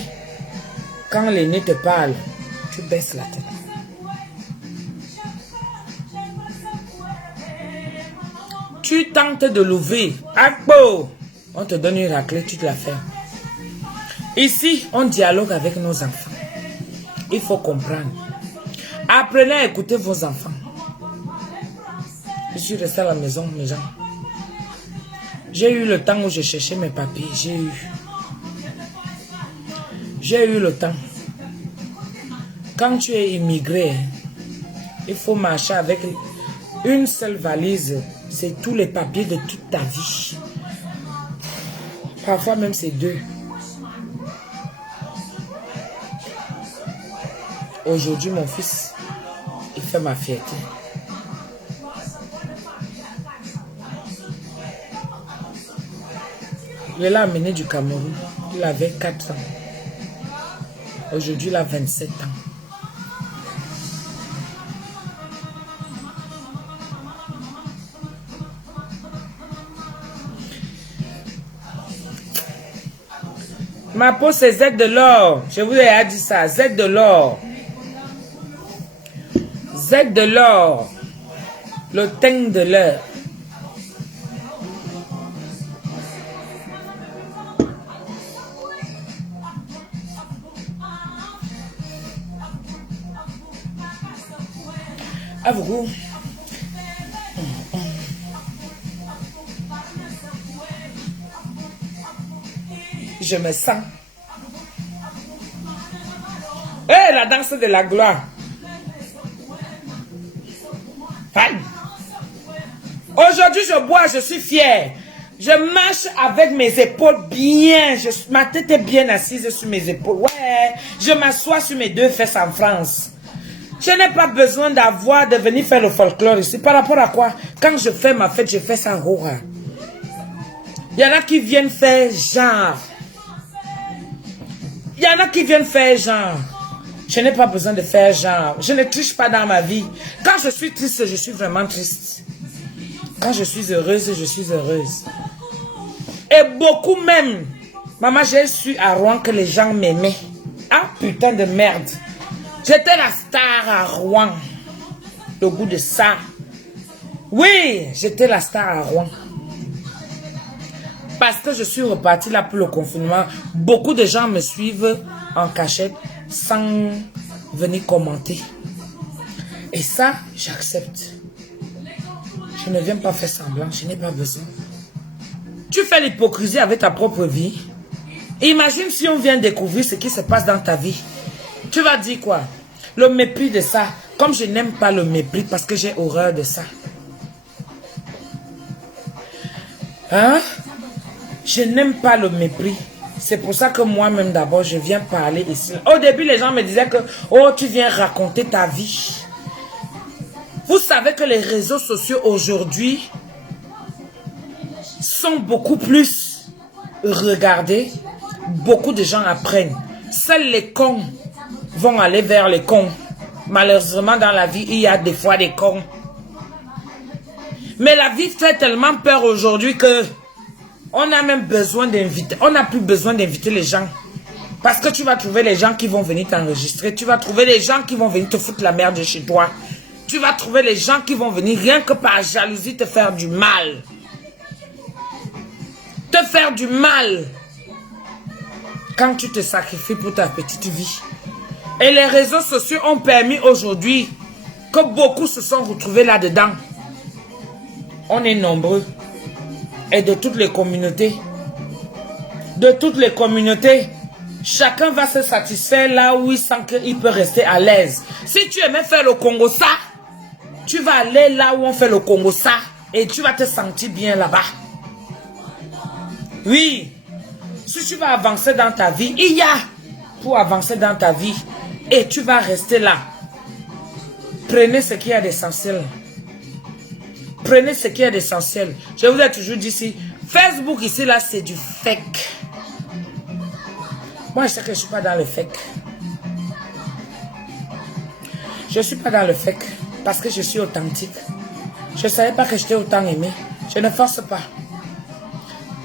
quand l'aîné te parle, tu baisses la tête. Tu tentes de l'ouvrir. Akbo! On te donne une raclée, tu te la fais. Ici, on dialogue avec nos enfants. Il faut comprendre. Apprenez à écouter vos enfants. Je suis resté à la maison, mes gens. J'ai eu le temps où je cherchais mes papiers. J'ai eu le temps. Quand tu es immigré, il faut marcher avec une seule valise. C'est tous les papiers de toute ta vie. Parfois même c'est 2. Aujourd'hui, mon fils, il fait ma fierté. Je l'ai amené du Cameroun. Il avait 4 ans. Aujourd'hui, il a 27 ans. Ma peau, c'est Z de l'or. Je vous ai dit ça. Z de l'or. Z de l'or. Le teint de l'heure. À vous. Je me sens. Hey, la danse de la gloire. Fine. Aujourd'hui, je bois, je suis fière. Je marche avec mes épaules bien. Ma tête est bien assise sur mes épaules. Ouais, je m'assois sur mes 2 fesses en France. Je n'ai pas besoin de venir faire le folklore ici. Par rapport à quoi? Quand je fais ma fête, je fais ça en horreur. Il y en a qui viennent faire genre. Il y en a qui viennent faire genre. Je n'ai pas besoin de faire genre. Je ne triche pas dans ma vie. Quand je suis triste, je suis vraiment triste. Quand je suis heureuse, je suis heureuse. Et beaucoup même. Maman, j'ai su à Rouen que les gens m'aimaient. Ah, putain de merde. J'étais la star à Rouen. Le goût de ça. Oui, j'étais la star à Rouen. Parce que je suis repartie là pour le confinement. Beaucoup de gens me suivent en cachette sans venir commenter. Et ça, j'accepte. Je ne viens pas faire semblant, je n'ai pas besoin. Tu fais l'hypocrisie avec ta propre vie. Imagine si on vient découvrir ce qui se passe dans ta vie. Tu vas dire quoi? Le mépris de ça. Comme je n'aime pas le mépris parce que j'ai horreur de ça. Hein? Je n'aime pas le mépris. C'est pour ça que moi-même d'abord, je viens parler ici. Au début, les gens me disaient que, oh, tu viens raconter ta vie. Vous savez que les réseaux sociaux aujourd'hui sont beaucoup plus regardés. Beaucoup de gens apprennent. Seuls les cons vont aller vers les cons. Malheureusement, dans la vie, il y a des fois des cons. Mais la vie fait tellement peur aujourd'hui que on a même besoin d'inviter. On n'a plus besoin d'inviter les gens. Parce que tu vas trouver les gens qui vont venir t'enregistrer. Tu vas trouver les gens qui vont venir te foutre la merde chez toi. Tu vas trouver les gens qui vont venir rien que par jalousie te faire du mal. Te faire du mal. Quand tu te sacrifies pour ta petite vie. Et les réseaux sociaux ont permis aujourd'hui que beaucoup se sont retrouvés là-dedans. On est nombreux. Et de toutes les communautés. De toutes les communautés. Chacun va se satisfaire là où il sent qu'il peut rester à l'aise. Si tu aimais faire le Congo ça, tu vas aller là où on fait le Congo ça. Et tu vas te sentir bien là-bas. Oui. Si tu vas avancer dans ta vie, il y a pour avancer dans ta vie. Et tu vas rester là. Prenez ce qui est d'essentiel. Prenez ce qui est d'essentiel. Je vous ai toujours dit ici, Facebook ici, là, c'est du fake. Moi, je sais que je ne suis pas dans le fake. Je ne suis pas dans le fake parce que je suis authentique. Je ne savais pas que j'étais autant aimé. Je ne force pas.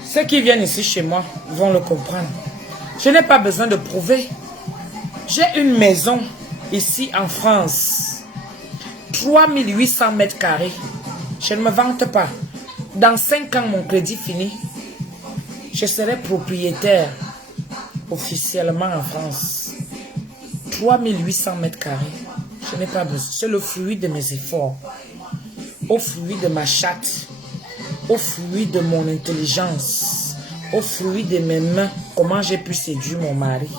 Ceux qui viennent ici chez moi vont le comprendre. Je n'ai pas besoin de prouver. J'ai une maison ici en France. 3800 mètres carrés. Je ne me vante pas. Dans 5 ans, mon crédit fini. Je serai propriétaire officiellement en France. 3800 mètres carrés. Je n'ai pas besoin. C'est le fruit de mes efforts. Au fruit de ma chatte. Au fruit de mon intelligence. Au fruit de mes mains. Comment j'ai pu séduire mon mari.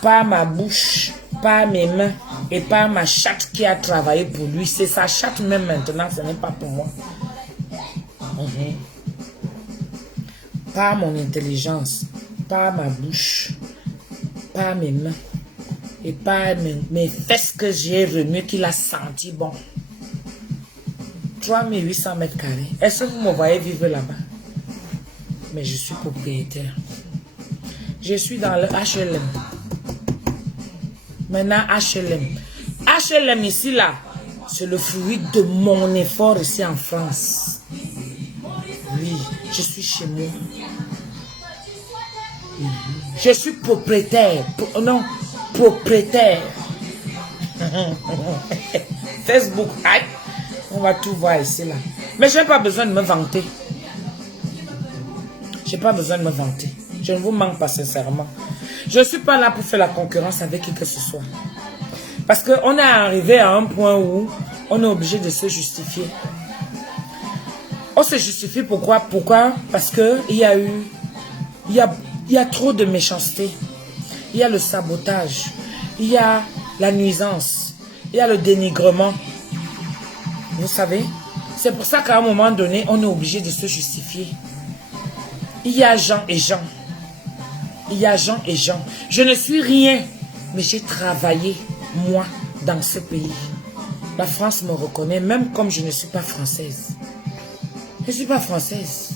Pas ma bouche, pas mes mains et pas ma chatte qui a travaillé pour lui. C'est sa chatte même maintenant, ce n'est pas pour moi. Pas mon intelligence, pas ma bouche, pas mes mains et pas mes fesses que j'ai remuées qu'il a senti bon. 3800 mètres carrés. Est-ce que vous me voyez vivre là-bas? Mais je suis propriétaire. Je suis dans le HLM. Maintenant, HLM. HLM ici, là, c'est le fruit de mon effort ici en France. Oui, je suis chez moi. Je suis propriétaire. Non, propriétaire. Facebook, aïe. On va tout voir ici, là. Mais je n'ai pas besoin de me vanter. Je n'ai pas besoin de me vanter. Je ne vous manque pas sincèrement. Je ne suis pas là pour faire la concurrence avec qui que ce soit. Parce qu'on est arrivé à un point où on est obligé de se justifier. On se justifie pourquoi? Pourquoi? Parce qu'il y a eu... Il y a trop de méchanceté. Il y a le sabotage. Il y a la nuisance. Il y a le dénigrement. Vous savez? C'est pour ça qu'à un moment donné, on est obligé de se justifier. Il y a gens et gens. Il y a gens et gens. Je ne suis rien, mais j'ai travaillé, moi, dans ce pays. La France me reconnaît, même comme je ne suis pas française. Je ne suis pas française.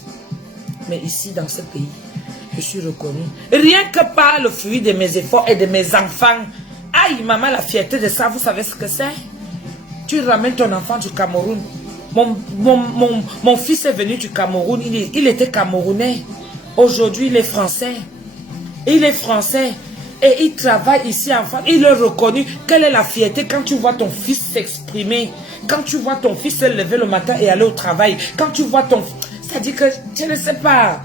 Mais ici, dans ce pays, je suis reconnue. Rien que par le fruit de mes efforts et de mes enfants. Aïe, maman, la fierté de ça, vous savez ce que c'est? Tu ramènes ton enfant du Cameroun. Mon fils est venu du Cameroun. Il était camerounais. Aujourd'hui, il est français. Il est français et il travaille ici en France. Il est reconnu. Quelle est la fierté quand tu vois ton fils s'exprimer, quand tu vois ton fils se lever le matin et aller au travail, quand tu vois ton... C'est-à-dire que, je ne sais pas,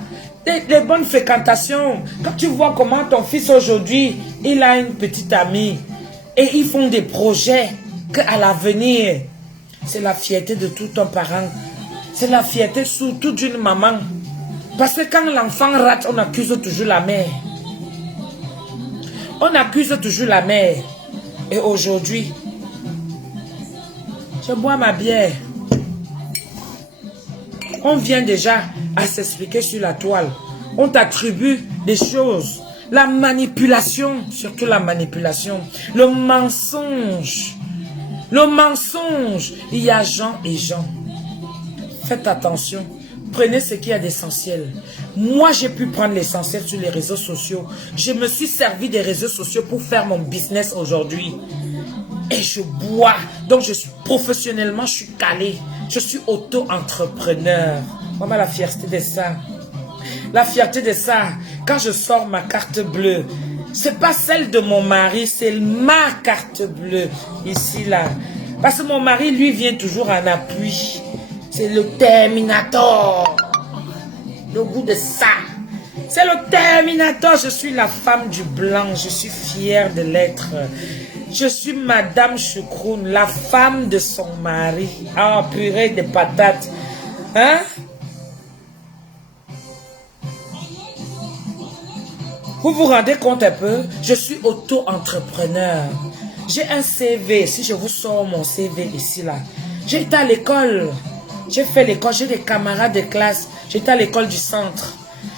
les bonnes fréquentations, quand tu vois comment ton fils aujourd'hui, il a une petite amie et ils font des projets qu'à l'avenir, c'est la fierté de tout un parent. C'est la fierté surtout d'une maman. Parce que quand l'enfant rate, on accuse toujours la mère. On accuse toujours la mère. Et aujourd'hui, je bois ma bière. On vient déjà à s'expliquer sur la toile. On t'attribue des choses. La manipulation, surtout la manipulation. Le mensonge. Le mensonge. Il y a gens et gens. Faites attention. Prenez ce qui est d'essentiel. Moi, j'ai pu prendre l'essentiel sur les réseaux sociaux. Je me suis servi des réseaux sociaux pour faire mon business aujourd'hui. Et je bois. Donc, je suis professionnellement, je suis calé. Je suis auto-entrepreneur. Maman, la fierté de ça. La fierté de ça. Quand je sors ma carte bleue, c'est pas celle de mon mari, c'est ma carte bleue. Ici, là. Parce que mon mari, lui, vient toujours en appui. C'est le Terminator. Le goût de ça. C'est le Terminator. Je suis la femme du blanc. Je suis fière de l'être. Je suis Madame Choucroune, la femme de son mari. Ah, purée de patates. Hein? Vous vous rendez compte un peu? Je suis auto-entrepreneur. J'ai un CV. Si je vous sors mon CV ici, là. J'ai été à l'école. J'ai fait l'école. J'ai des camarades de classe. J'étais à l'école du centre.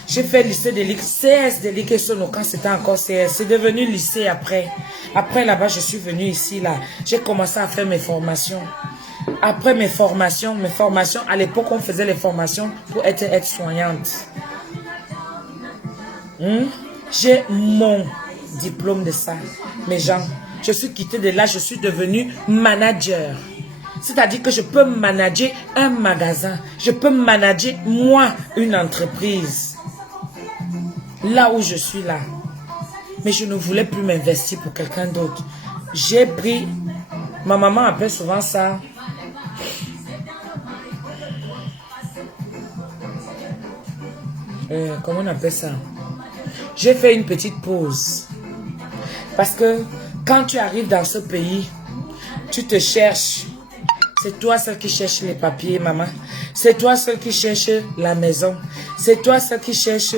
J'ai fait lycée de CS de l'Ikesono quand c'était encore CS. C'est devenu lycée après. Après là-bas, je suis venue ici là. J'ai commencé à faire mes formations. Après mes formations, à l'époque, on faisait les formations pour être aide-soignante. J'ai mon diplôme de ça. Mes gens, je suis quittée de là, je suis devenue manager. C'est-à-dire que je peux manager un magasin. Je peux manager, moi, une entreprise. Là où je suis là. Mais je ne voulais plus m'investir pour quelqu'un d'autre. J'ai pris... Ma maman appelle souvent ça... comment on appelle ça? J'ai fait une petite pause. Parce que quand tu arrives dans ce pays, tu te cherches. C'est toi seul qui cherche les papiers, maman. C'est toi seul qui cherche la maison. C'est toi seul qui cherche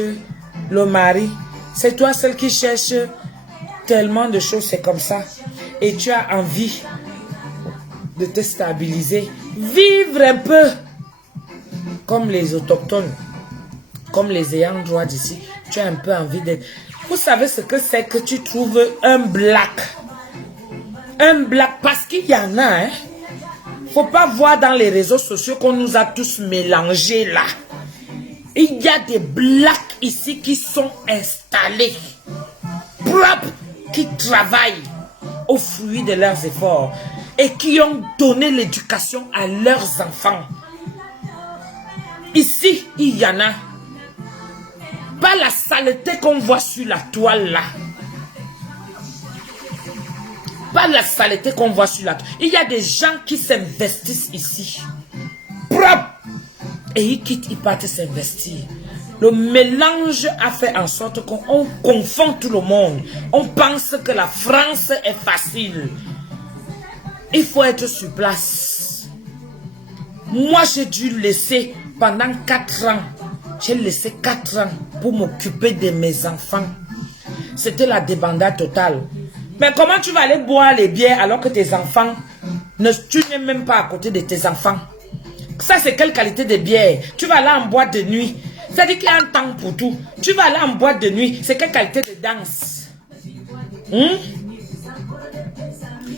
le mari. C'est toi seul qui cherche tellement de choses, c'est comme ça. Et tu as envie de te stabiliser. Vivre un peu comme les autochtones, comme les ayants droit d'ici. Tu as un peu envie d'être... Vous savez ce que c'est que tu trouves un black? Un black, parce qu'il y en a, hein. Faut pas voir dans les réseaux sociaux qu'on nous a tous mélangés là. Il y a des blacks ici qui sont installés, propres, qui travaillent au fruit de leurs efforts et qui ont donné l'éducation à leurs enfants. Ici, il y en a. Pas la saleté qu'on voit sur la toile là. Pas la saleté qu'on voit sur la toile. Il y a des gens qui s'investissent ici. Propre. Et ils quittent, ils partent s'investir. Le mélange a fait en sorte qu'on confond tout le monde. On pense que la France est facile. Il faut être sur place. Moi, j'ai dû laisser pendant 4 ans. J'ai laissé 4 ans pour m'occuper de mes enfants. C'était la débandade totale. Mais comment tu vas aller boire les bières alors que tes enfants, tu n'es même pas à côté de tes enfants? Ça, c'est quelle qualité de bière? Tu vas aller en boîte de nuit. C'est-à-dire qu'il y a un temps pour tout. Tu vas aller en boîte de nuit. C'est quelle qualité de danse?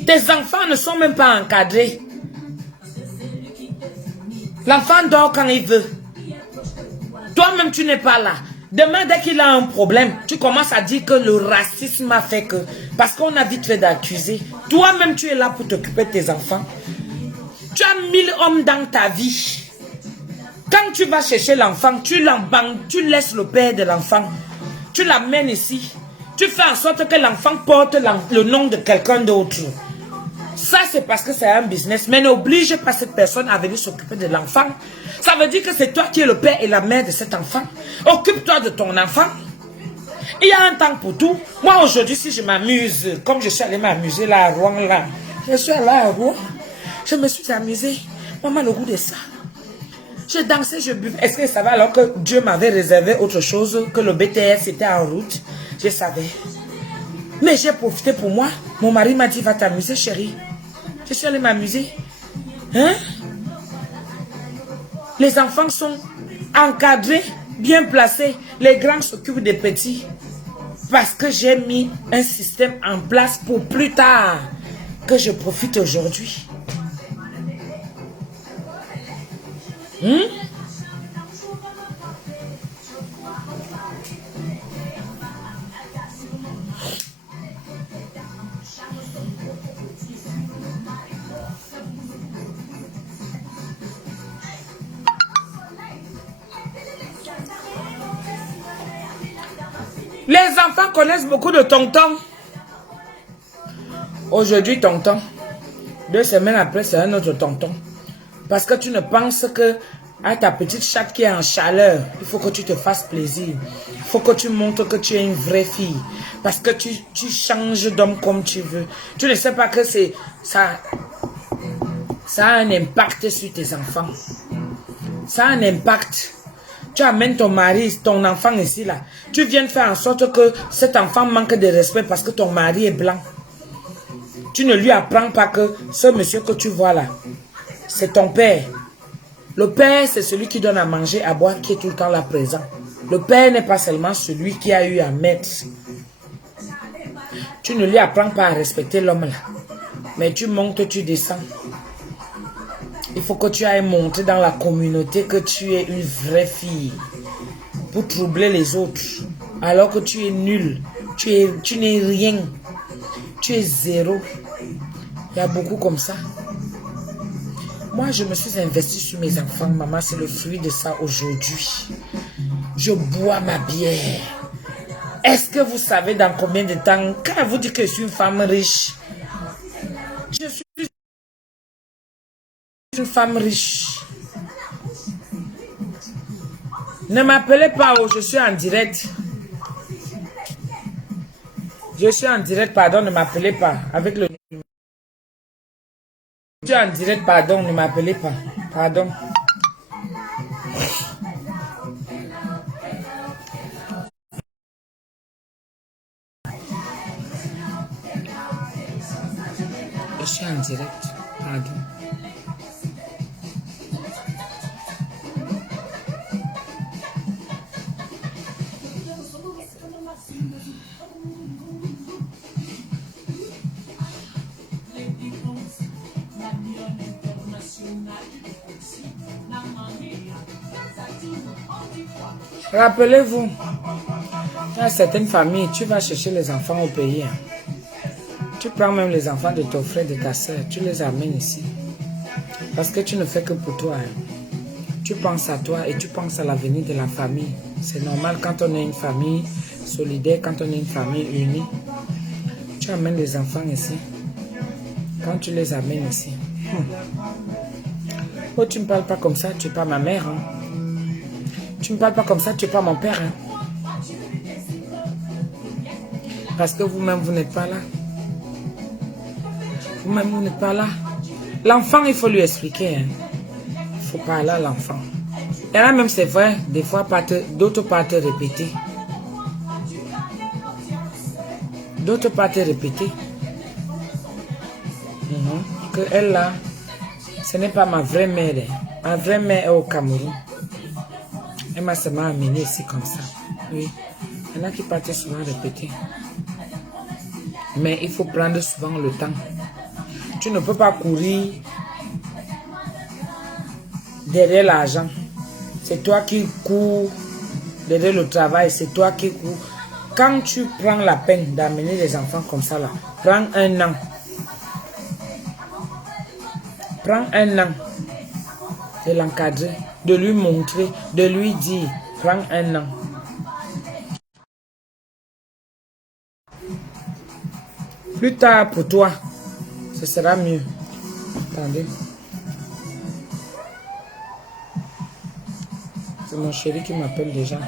Tes enfants ne sont même pas encadrés. L'enfant dort quand il veut. Toi-même, tu n'es pas là. Demain, dès qu'il a un problème, tu commences à dire que le racisme a fait que... Parce qu'on a vite fait d'accuser. Toi-même, tu es là pour t'occuper de tes enfants. Tu as 1000 hommes dans ta vie. Quand tu vas chercher l'enfant, tu laisses le père de l'enfant. Tu l'amènes ici. Tu fais en sorte que l'enfant porte le nom de quelqu'un d'autre. Ça, c'est parce que c'est un business. Mais n'oblige pas cette personne à venir s'occuper de l'enfant. Ça veut dire que c'est toi qui es le père et la mère de cet enfant. Occupe-toi de ton enfant. Il y a un temps pour tout. Moi, aujourd'hui, si je m'amuse, comme je suis allée m'amuser là à Rouen, là. Je suis allée à Rouen. Je me suis amusée. Maman, le goût de ça. Je dansais, je buvais. Est-ce que ça va alors que Dieu m'avait réservé autre chose, que le BTS était en route? Je savais. Mais j'ai profité pour moi. Mon mari m'a dit, va t'amuser, chérie. Je suis allée m'amuser. Hein? Les enfants sont encadrés, bien placés. Les grands s'occupent des petits. Parce que j'ai mis un système en place pour plus tard. Que je profite aujourd'hui. Les enfants connaissent beaucoup de tonton. Aujourd'hui, tonton. 2 semaines après, c'est un autre tonton. Parce que tu ne penses que à ta petite chatte qui est en chaleur, il faut que tu te fasses plaisir. Il faut que tu montres que tu es une vraie fille. Parce que tu changes d'homme comme tu veux. Tu ne sais pas que ça a un impact sur tes enfants. Ça a un impact. Tu amènes ton mari, ton enfant ici là. Tu viens faire en sorte que cet enfant manque de respect parce que ton mari est blanc. Tu ne lui apprends pas que ce monsieur que tu vois là, c'est ton père. Le père, c'est celui qui donne à manger, à boire, qui est tout le temps là présent. Le père n'est pas seulement celui qui a eu à mettre. Tu ne lui apprends pas à respecter l'homme là. Mais tu montes, tu descends. Il faut que tu ailles montrer dans la communauté que tu es une vraie fille. Pour troubler les autres. Alors que tu es nul. Tu n'es rien. Tu es zéro. Il y a beaucoup comme ça. Moi, je me suis investie sur mes enfants. Maman, c'est le fruit de ça aujourd'hui. Je bois ma bière. Est-ce que vous savez dans combien de temps, quand elle vous dit que je suis une femme riche, je suis une femme riche. Ne m'appelez pas, oh, je suis en direct. Je suis en direct, pardon, ne m'appelez pas. Avec le... Je suis en direct, pardon, ne m'appelez pas. Pardon. Je suis en direct, pardon. Rappelez-vous, dans certaines familles, tu vas chercher les enfants au pays. Hein. Tu prends même les enfants de ton frère, de ta soeur, tu les amènes ici. Parce que tu ne fais que pour toi. Hein. Tu penses à toi et tu penses à l'avenir de la famille. C'est normal quand on est une famille solidaire, quand on est une famille unie. Tu amènes les enfants ici. Quand tu les amènes ici. Oh, tu ne me parles pas comme ça, tu n'es pas ma mère. Hein. Tu ne me parles pas comme ça, tu n'es pas mon père. Hein. Parce que vous-même, vous n'êtes pas là. Vous-même, vous n'êtes pas là. L'enfant, il faut lui expliquer. Hein. Il faut parler à l'enfant. Et là même, c'est vrai, des fois, d'autres partent répéter. D'autres partent répéter. Que elle, là, ce n'est pas ma vraie mère. Hein. Ma vraie mère est au Cameroun. Elle m'a seulement amené ici comme ça. Oui. Il y en a qui partent souvent répéter. Mais il faut prendre souvent le temps. Tu ne peux pas courir derrière l'argent. C'est toi qui cours derrière le travail. C'est toi qui cours. Quand tu prends la peine d'amener les enfants comme ça, là, prends un an. Prends un an de l'encadrer, de lui montrer, de lui dire, prends un an. Plus tard pour toi, ce sera mieux. Attendez. C'est mon chéri qui m'appelle déjà.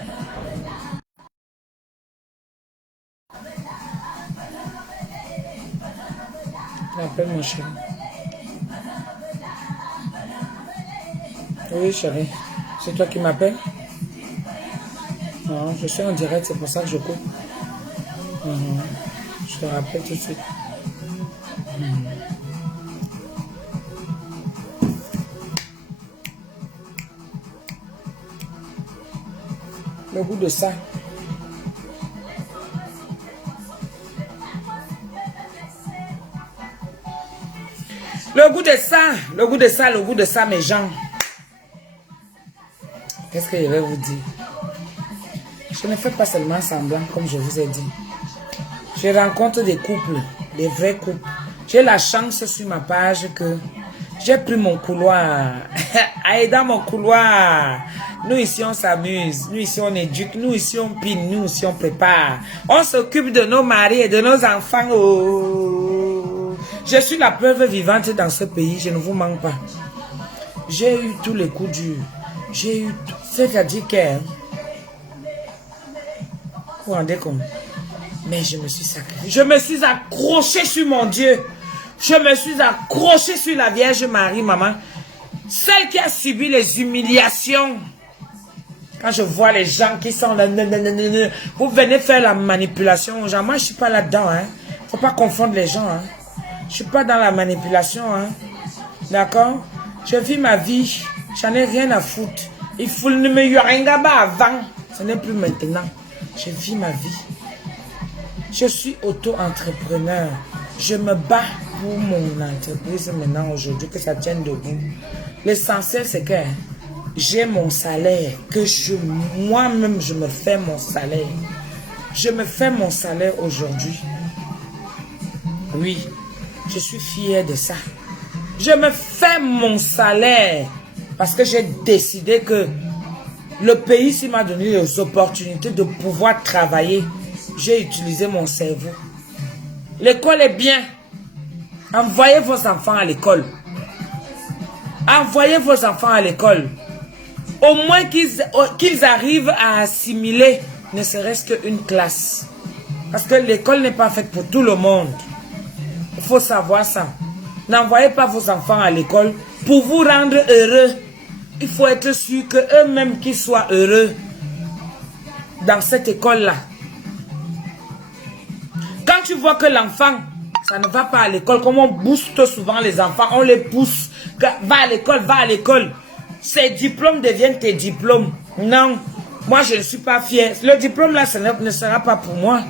Il m'appelle mon chéri. Oui, chérie. C'est toi qui m'appelles? Non, je suis en direct, c'est pour ça que je coupe. Je te rappelle tout de suite. Le goût de ça. Le goût de ça, le goût de ça, le goût de ça, mes gens. Qu'est-ce que je vais vous dire? Je ne fais pas seulement semblant, comme je vous ai dit. Je rencontre des couples, des vrais couples. J'ai la chance sur ma page que j'ai pris mon couloir. Allez, dans mon couloir. Nous ici, on s'amuse. Nous ici, on éduque. Nous ici, on pine. Nous ici, on prépare. On s'occupe de nos maris et de nos enfants. Oh. Je suis la preuve vivante dans ce pays. Je ne vous mens pas. J'ai eu tous les coups durs. J'ai eu tout. C'est-à-dire que... Vous vous rendez compte? Mais je me suis sacrifié. Je me suis accroché sur mon Dieu. Je me suis accroché sur la Vierge Marie, maman. Celle qui a subi les humiliations. Quand je vois les gens qui sont là, vous venez faire la manipulation aux gens. Moi, je ne suis pas là-dedans. Hein. Faut pas confondre les gens. Hein. Je ne suis pas dans la manipulation. Hein. D'accord? Je vis ma vie. J'en ai rien à foutre. Il faut ne me y rien avant. Ce n'est plus maintenant. Je vis ma vie. Je suis auto-entrepreneur. Je me bats pour mon entreprise maintenant, aujourd'hui, que ça tienne debout. L'essentiel, c'est que j'ai mon salaire, que moi-même, je me fais mon salaire. Je me fais mon salaire aujourd'hui. Oui, je suis fière de ça. Je me fais mon salaire parce que j'ai décidé que le pays s'il m'a donné les opportunités de pouvoir travailler. J'ai utilisé mon cerveau. L'école est bien. Envoyez vos enfants à l'école. Envoyez vos enfants à l'école. Au moins qu'ils arrivent à assimiler ne serait-ce qu'une classe. Parce que l'école n'est pas faite pour tout le monde. Il faut savoir ça. N'envoyez pas vos enfants à l'école pour vous rendre heureux. Il faut être sûr qu'eux-mêmes qu'ils soient heureux dans cette école-là. Quand tu vois que l'enfant, ça ne va pas à l'école, comme on booste souvent les enfants, on les pousse, va à l'école, va à l'école. Ces diplômes deviennent tes diplômes. Non, moi je ne suis pas fière. Le diplôme là, ça ne sera pas pour moi.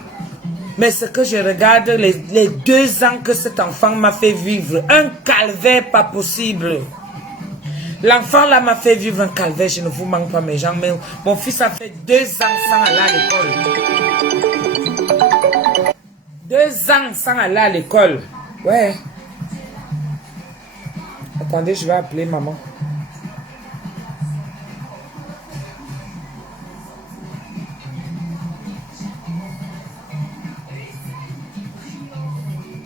Mais ce que je regarde, les 2 ans que cet enfant m'a fait vivre, un calvaire pas possible. L'enfant là m'a fait vivre un calvaire, je ne vous manque pas mes gens, mais mon fils a fait 2 ans sans aller à l'école. 2 ans sans aller à l'école. Ouais. Attendez, je vais appeler maman.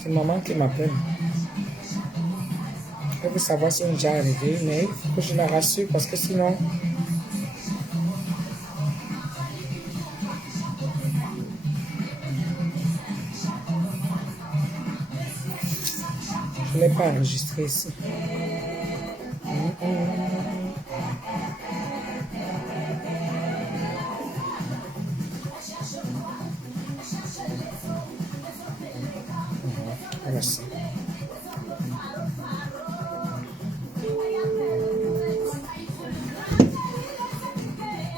C'est maman qui m'appelle. Elle veut savoir si on est déjà arrivé, mais il faut que je la rassure parce que sinon... Je ne l'ai pas enregistré ici. Voilà ça.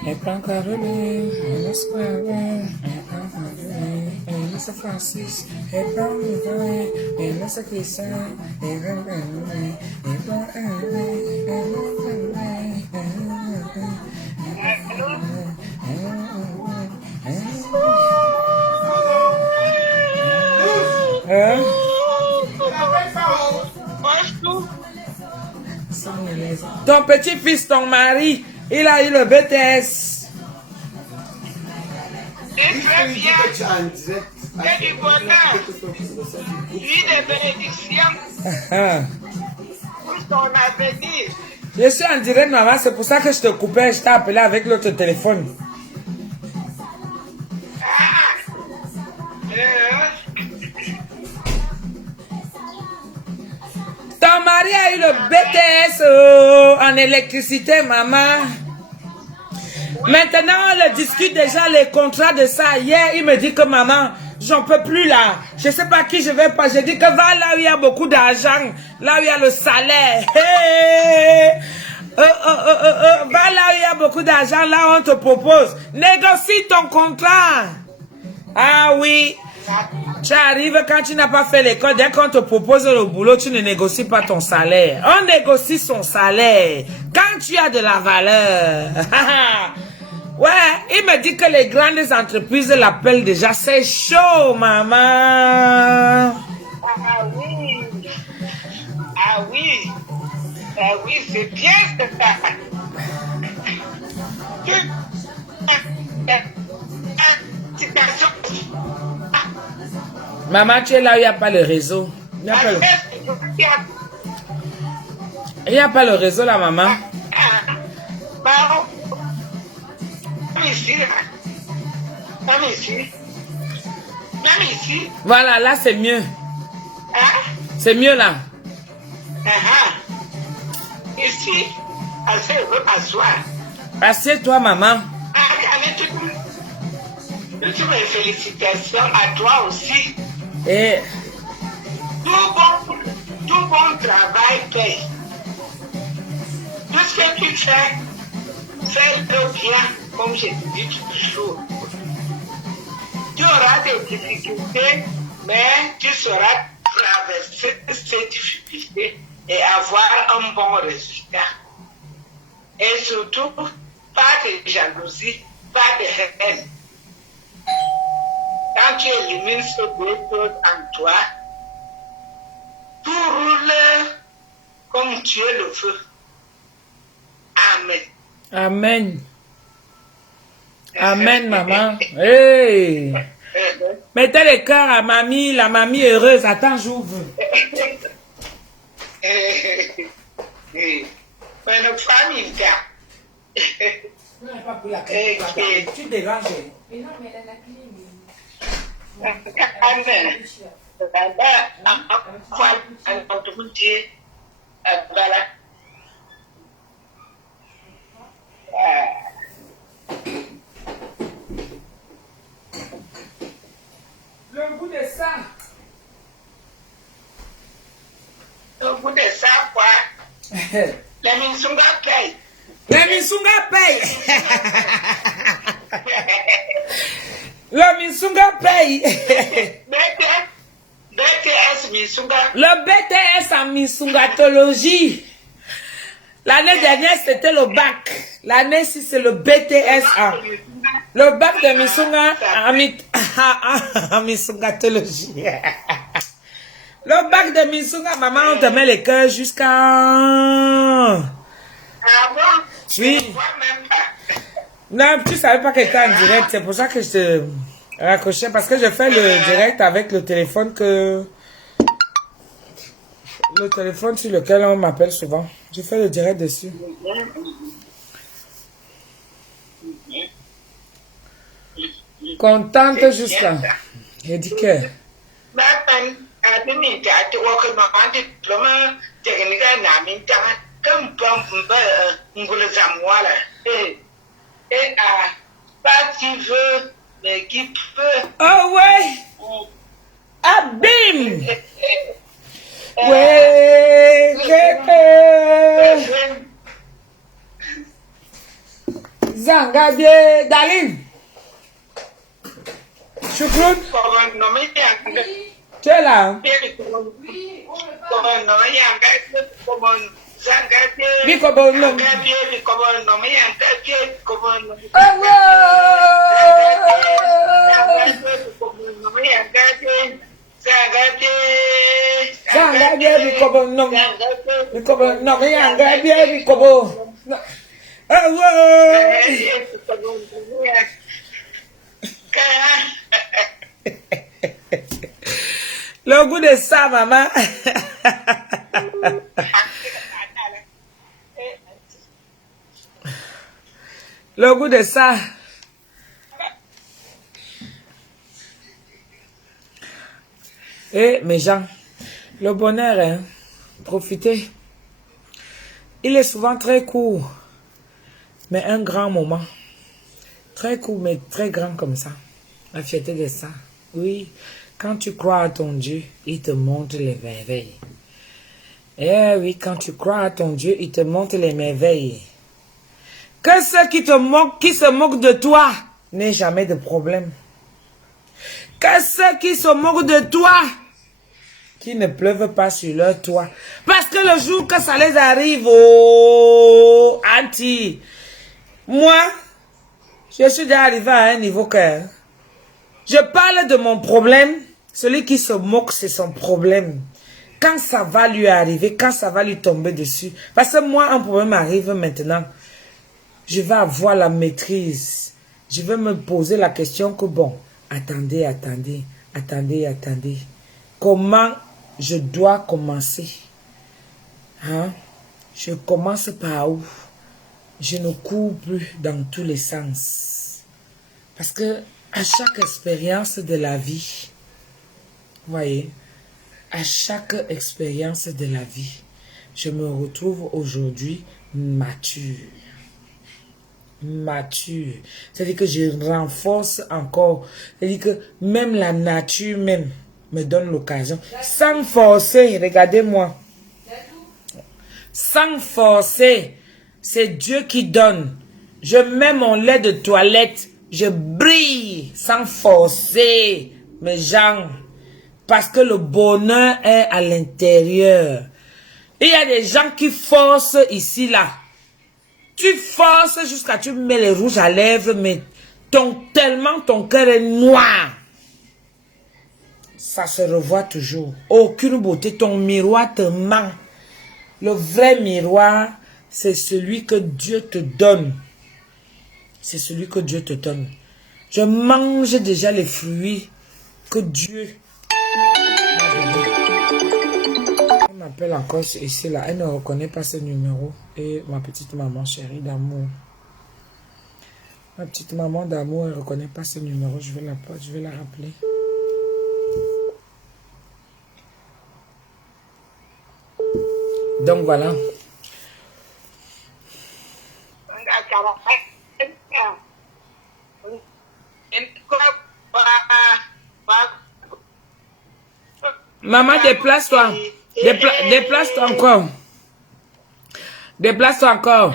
Et pas encore relais, on est square, et pas relais, et Mr. Francis, et pas relais, et Mr. Christian, et relais, et pas relais, ton petit-fils, ton mari, il a eu le BTS. Il fait bien. C'est du bonheur. Lui, des bénédictions. Pour ton avenir. Je suis en direct, maman, c'est pour ça que je te coupais, je t'ai appelé avec l'autre téléphone. Ton mari a eu le BTS en électricité, maman. Maintenant, on le discute déjà les contrats de ça. Hier, il me dit que maman, j'en peux plus là. Je ne sais pas qui je vais pas. Je dis que va là où il y a beaucoup d'argent, là où il y a le salaire. Hey! Va là où il y a beaucoup d'argent, là où on te propose. Négocie ton contrat. Ah oui. Tu arrives quand tu n'as pas fait l'école, dès qu'on te propose le boulot, tu ne négocies pas ton salaire. On négocie son salaire quand tu as de la valeur. Ouais, il me dit que les grandes entreprises l'appellent déjà. C'est chaud, maman. Ah oui. Ah oui. Ah oui, c'est bien ça. Maman, tu es là où il n'y a pas le réseau. Il n'y a pas le réseau là, maman. Même ici. Voilà, là c'est mieux. C'est mieux là. Ici, asseoir. Assieds-toi, maman. Toutes mes félicitations à toi aussi. Et tout bon travail paye. Tout ce que tu fais, fais-le bien. comme je te dis toujours, tu auras des difficultés, mais tu sauras traverser ces difficultés et avoir un bon résultat. Et surtout, pas de jalousie, pas de haine. Quand tu élimines ces deux choses en toi, tout roule comme Dieu le veut. Amen. Amen. Amen, maman. Hey. Mettez les cœurs à mamie, la mamie heureuse. Attends, j'ouvre. Mais nos familles, Tu n'as pas pris la clé. Tu déranges. Mais non, mais elle a la clé. voilà. Le goût de ça. Le goût de ça, quoi. La Minsunga paye. La Minsunga paye. Le Minsunga paye. BTS Minsunga. Le BTS en Minsungatologie. L'année dernière, c'était le bac. L'année-ci, c'est le BTS en... Le bac de Minsunga en Minsungatologie. Le bac de Minsunga, maman, on te met les cœurs jusqu'à... Ah bon? Oui. Je vois même pas. Non, tu savais pas que c'était en direct. C'est pour ça que je te raccrochais. Parce que je fais le direct avec le téléphone que... Le téléphone sur lequel on m'appelle souvent. Je fais le direct dessus. Contente jusqu'à... J'ai dit que... Tu veux, mais qui peut? Oh ouais! Ah bim! Ouais! Zangabie Daline! Choucroune! Tu es là? Oui, on le parle. Biko Bonom! Zangabie Biko Bonom! Biko Bonom! Zangabie Biko Bonom! Oh ouais! Le goût de ça, maman. Le goût de ça. Eh, mes gens, le bonheur, hein, profitez. Il est souvent très court, mais un grand moment. Très court, mais très grand comme ça. La fierté de ça. Oui, quand tu crois à ton Dieu, il te montre les merveilles. Eh oui, quand tu crois à ton Dieu, il te montre les merveilles. Que ceux qui te moquent, qui se moquent de toi, n'aient jamais de problème. Que ceux qui se moquent de toi, qui ne pleuvent pas sur leur toit. Parce que le jour que ça les arrive, oh, Auntie, moi, je suis déjà arrivé à un niveau que je parle de mon problème. Celui qui se moque, c'est son problème. Quand ça va lui arriver, quand ça va lui tomber dessus. Parce que moi, un problème arrive maintenant. Je vais avoir la maîtrise. Je vais me poser la question que bon, attendez. Comment je dois commencer? Hein? Je commence par où? Je ne cours plus dans tous les sens. Parce que à chaque expérience de la vie, voyez, à chaque expérience de la vie, je me retrouve aujourd'hui mature. C'est-à-dire que je renforce encore. C'est-à-dire que même la nature même me donne l'occasion. Sans forcer, regardez-moi. Sans forcer, c'est Dieu qui donne. Je mets mon lait de toilette. Je brille sans forcer mes jambes. Parce que le bonheur est à l'intérieur. Il y a des gens qui forcent ici, là. Tu forces jusqu'à tu mets les rouges à lèvres, mais tellement ton cœur est noir. Ça se revoit toujours. Aucune beauté. Ton miroir te ment. Le vrai miroir, c'est celui que Dieu te donne. C'est celui que Dieu te donne. Je mange déjà les fruits que Dieu m'a donnés. Elle m'appelle encore ici, là. Elle ne reconnaît pas ce numéro. Et ma petite maman chérie d'amour. Ma petite maman d'amour, elle ne reconnaît pas ce numéro. Je vais la rappeler. Donc voilà. Maman, déplace-toi. Déplace-toi encore. Déplace-toi encore.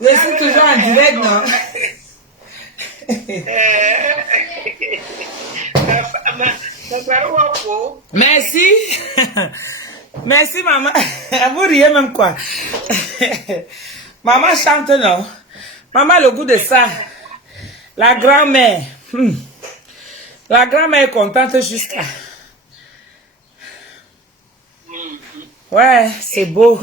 Je suis toujours en direct, non? Merci. Merci, maman. Vous riez même quoi? Maman chante, non? Maman, le goût de ça. La grand-mère. La grand-mère est contente jusqu'à... Ouais, c'est beau.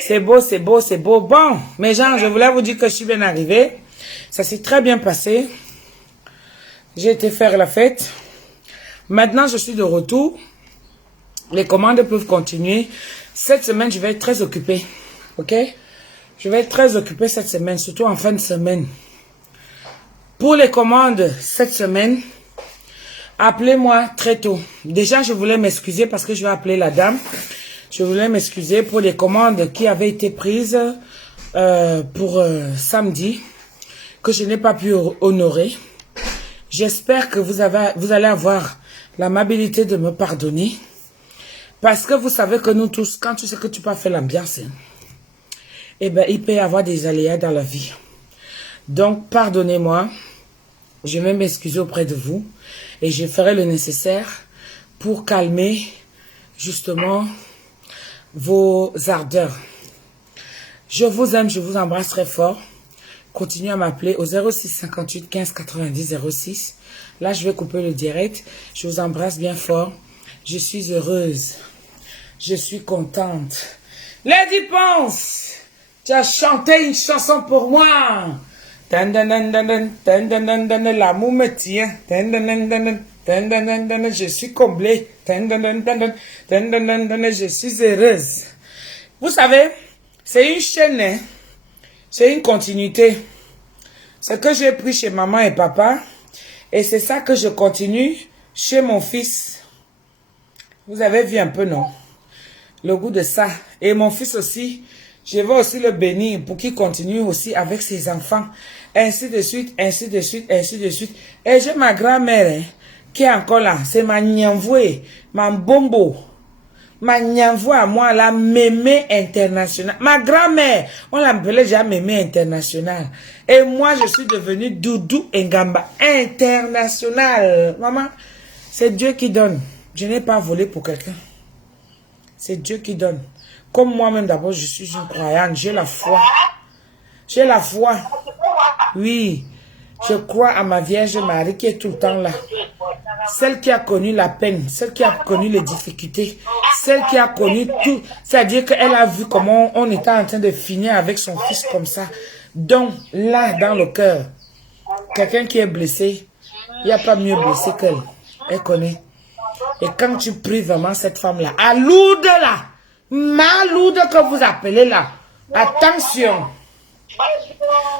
C'est beau, c'est beau, c'est beau. Bon, mes gens, je voulais vous dire que je suis bien arrivée. Ça s'est très bien passé. J'ai été faire la fête. Maintenant, je suis de retour. Les commandes peuvent continuer. Cette semaine, je vais être très occupée. Ok? Je vais être très occupée cette semaine, surtout en fin de semaine. Pour les commandes cette semaine, appelez-moi très tôt. Déjà, je voulais m'excuser parce que je vais appeler la dame. Je voulais m'excuser pour les commandes qui avaient été prises pour samedi, que je n'ai pas pu honorer. J'espère que vous allez avoir l'amabilité de me pardonner. Parce que vous savez que nous tous, quand tu sais que tu peux faire l'ambiance, eh ben, il peut y avoir des aléas dans la vie. Donc, pardonnez-moi. Je vais m'excuser auprès de vous. Et je ferai le nécessaire pour calmer, justement, vos ardeurs. Je vous aime, je vous embrasse très fort. Continuez à m'appeler au 06 58 15 90 06. Là, je vais couper le direct. Je vous embrasse bien fort. Je suis heureuse. Je suis contente. Lady Ponce, tu as chanté une chanson pour moi. L'amour me tient. Je suis comblée. Je suis heureuse. Vous savez, c'est une chaîne, hein? C'est une continuité. Ce que j'ai pris chez maman et papa, et c'est ça que je continue chez mon fils. Vous avez vu un peu, non? Le goût de ça. Et mon fils aussi, je vais aussi le bénir pour qu'il continue aussi avec ses enfants. Ainsi de suite, ainsi de suite, ainsi de suite. Et j'ai ma grand-mère, hein, qui est encore là. C'est ma Nyamvoué, ma Mbombo. Ma Nyamvo à moi, la mémé internationale. Ma grand-mère, on l'appelait déjà mémé internationale. Et moi, je suis devenue Doudou Ngamba international. Maman, c'est Dieu qui donne. Je n'ai pas volé pour quelqu'un. C'est Dieu qui donne. Comme moi-même, d'abord, je suis une croyante. J'ai la foi. J'ai la foi. Oui. Je crois à ma Vierge Marie qui est tout le temps là. Celle qui a connu la peine, celle qui a connu les difficultés, celle qui a connu tout. C'est-à-dire qu'elle a vu comment on était en train de finir avec son fils comme ça. Donc, là, dans le cœur, quelqu'un qui est blessé, il n'y a pas mieux blessé qu'elle. Elle connaît. Et quand tu pries vraiment cette femme-là, à Lourdes là, ma Lourdes que vous appelez là, attention.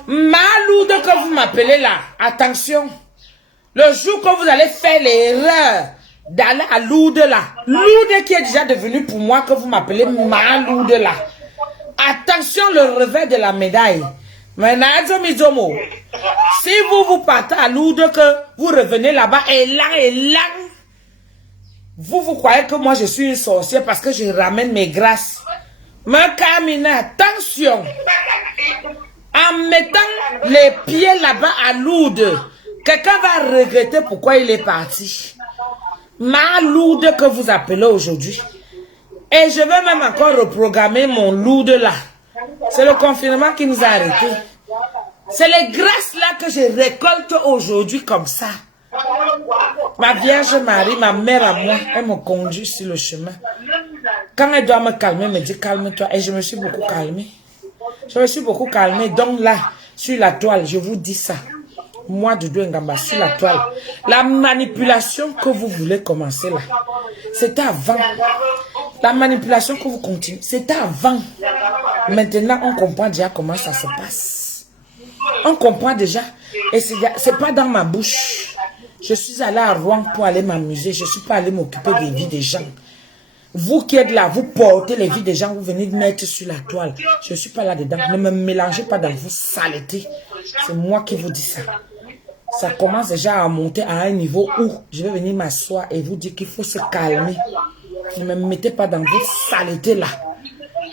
Ma Lourdes que vous m'appelez là, attention. Le jour que vous allez faire l'erreur d'aller à Lourdes là, Lourdes qui est déjà devenu pour moi que vous m'appelez ma Lourdes là. Attention le revers de la médaille. Si vous partez à Lourdes que vous revenez là-bas et là, vous croyez que moi je suis une sorcière parce que je ramène mes grâces. Mais Kamina, attention. En mettant les pieds là-bas à Lourdes, quelqu'un va regretter pourquoi il est parti. Ma Lourdes que vous appelez aujourd'hui. Et je vais même encore reprogrammer mon Lourdes là. C'est le confinement qui nous a arrêtés. C'est les grâces là que je récolte aujourd'hui comme ça. Ma Vierge Marie, ma mère à moi, elle me conduit sur le chemin. Quand elle doit me calmer, elle me dit calme-toi. Et je me suis beaucoup calmée. Je me suis beaucoup calmée. Donc là, sur la toile, je vous dis ça. Moi, Doudou Ngamba, sur la toile. La manipulation que vous voulez commencer là, c'était avant. La manipulation que vous continuez, c'était avant. Maintenant, on comprend déjà comment ça se passe. On comprend déjà. Et c'est pas dans ma bouche. Je suis allée à Rouen pour aller m'amuser. Je ne suis pas allée m'occuper des vies des gens. Vous qui êtes là, vous portez les vies des gens, vous venez de mettre sur la toile. Je ne suis pas là-dedans. Ne me mélangez pas dans vos saletés. C'est moi qui vous dis ça. Ça commence déjà à monter à un niveau où je vais venir m'asseoir et vous dire qu'il faut se calmer. Ne me mettez pas dans vos saletés là.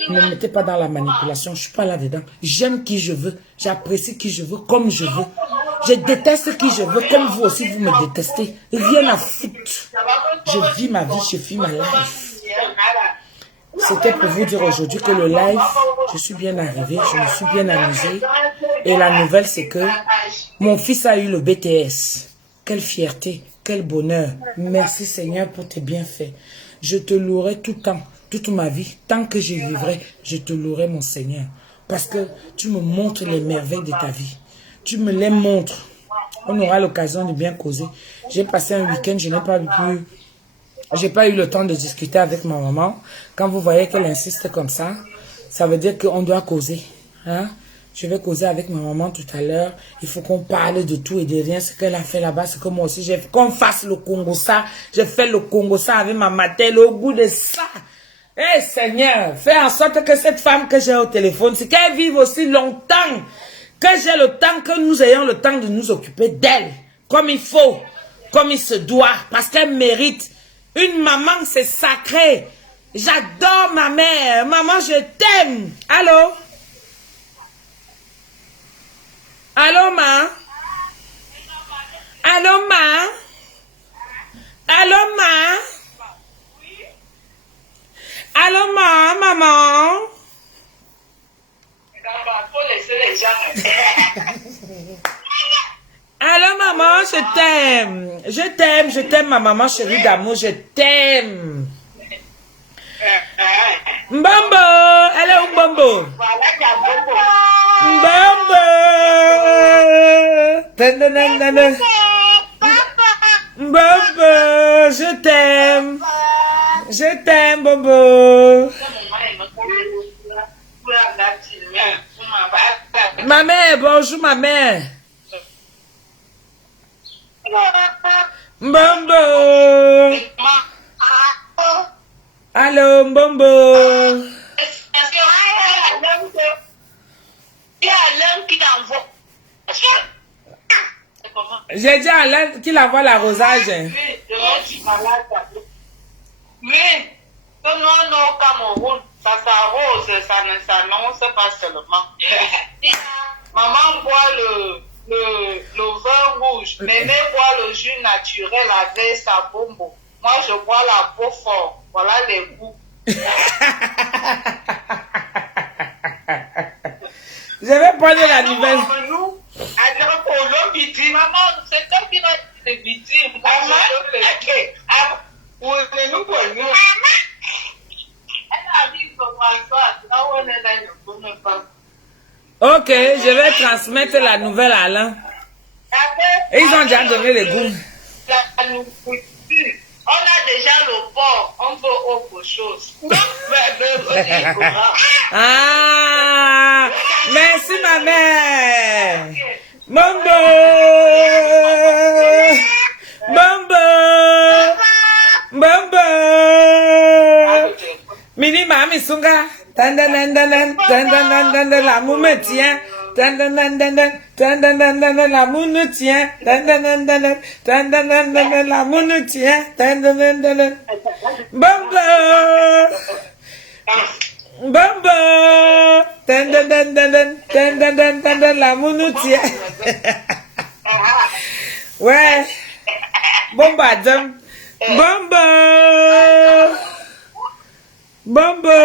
Ne me mettez pas dans la manipulation. Je ne suis pas là-dedans. J'aime qui je veux. J'apprécie qui je veux comme je veux. Je déteste qui je veux comme vous aussi vous me détestez. Rien à foutre. Je vis ma vie, je vis ma life. C'était pour vous dire aujourd'hui que le live, je suis bien arrivé, je me suis bien amusé. Et la nouvelle, c'est que mon fils a eu le BTS. Quelle fierté, quel bonheur. Merci Seigneur pour tes bienfaits. Je te louerai tout le temps, toute ma vie. Tant que je vivrai, je te louerai mon Seigneur. Parce que tu me montres les merveilles de ta vie. Tu me les montres. On aura l'occasion de bien causer. J'ai passé un week-end, je n'ai pas pu... J'ai pas eu le temps de discuter avec ma maman. Quand vous voyez qu'elle insiste comme ça, ça veut dire qu'on doit causer. Hein? Je vais causer avec ma maman tout à l'heure. Il faut qu'on parle de tout et de rien. Ce qu'elle a fait là-bas, c'est que moi aussi, j'ai fait qu'on fasse le Congo ça. J'ai fait le Congo ça avec ma matelle au goût de ça. Eh Seigneur, fais en sorte que cette femme que j'ai au téléphone, c'est qu'elle vive aussi longtemps. Que j'ai le temps, que nous ayons le temps de nous occuper d'elle. Comme il faut, comme il se doit. Parce qu'elle mérite. Une maman, c'est sacré. J'adore ma mère. Maman, je t'aime. Allô? Allô, ma? Allô, ma? Allô, ma? Allô, ma, maman? Allô, maman, je t'aime. Je t'aime, ma maman chérie d'amour, je t'aime. Mbombo, elle est où Mbombo? Mbombo. Mbombo, je t'aime. Je t'aime, Mbombo. Ma mère, bonjour, ma mère. Mbombo. Allô, Mbombo. J'ai dit à Alain qu'il envoie l'arrosage. Oui, Non, au Cameroun, ça s'arrose, ça ne s'annonce pas seulement. Maman boit le vin rouge, mémé boit le jus naturel avec sa bombo. Moi, je bois la peau forte. Voilà les goûts. Je vais prendre la nouvelle. Nous, à dire pour l'homme qui dit, maman, c'est toi qui vas te dire. Maman, nous pour nous. Elle arrive pour moi, Ok, je vais transmettre la nouvelle à Alain. Et ils ont déjà donné les goûts. On a déjà le porc, on veut autre chose. Ah, merci ma mère. Mambo, mambo, mambo. Mini mami sunga. La moue me tient. La moue nous tient. La moue nous tient. Bamba. Bamba. La moue nous tient. Ouais. Bomba dum. Bamba. Bamba.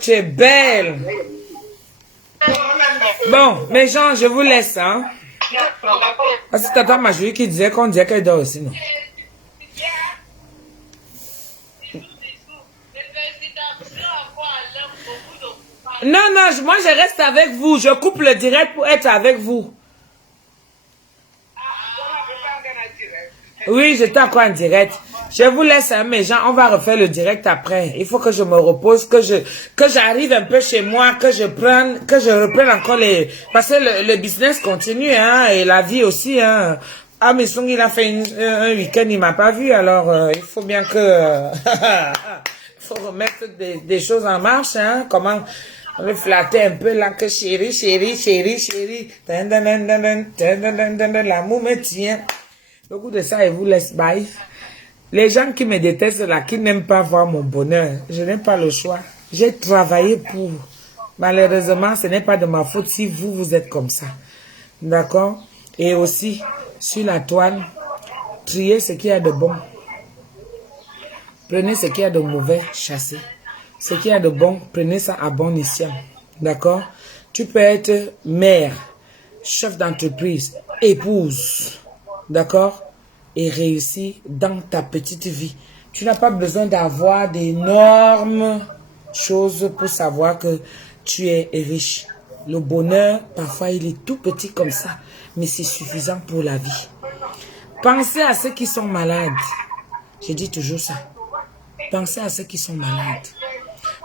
Tu es belle. Bon, mes gens, je vous laisse, hein. Parce que t'entends ma jolie qui disait qu'on disait qu'elle dort aussi, non? Non, moi je reste avec vous. Je coupe le direct pour être avec vous. Oui, j'étais encore en direct. Je vous laisse, hein, mes gens. On va refaire le direct après. Il faut que je me repose, que j'arrive un peu chez moi, que je reprenne encore les... Parce que le business continue, hein, et la vie aussi, hein. Ah, mais Song, il a fait un week-end, il m'a pas vu, alors il faut bien que... Il faut remettre des choses en marche, hein. Comment... On le flatter un peu là, que chérie. L'amour me tient. Beaucoup de ça, il vous laisse bye. Les gens qui me détestent là, qui n'aiment pas voir mon bonheur, je n'ai pas le choix. J'ai travaillé pour. Malheureusement, ce n'est pas de ma faute si vous êtes comme ça. D'accord? Et aussi, sur la toile, triez ce qu'il y a de bon. Prenez ce qu'il y a de mauvais, chassez. Ce qu'il y a de bon, prenez ça à bon escient. D'accord? Tu peux être mère, chef d'entreprise, épouse. D'accord? Et réussir dans ta petite vie. Tu n'as pas besoin d'avoir d'énormes choses pour savoir que tu es riche. Le bonheur, parfois, il est tout petit comme ça, mais c'est suffisant pour la vie. Pensez à ceux qui sont malades. Je dis toujours ça. Pensez à ceux qui sont malades.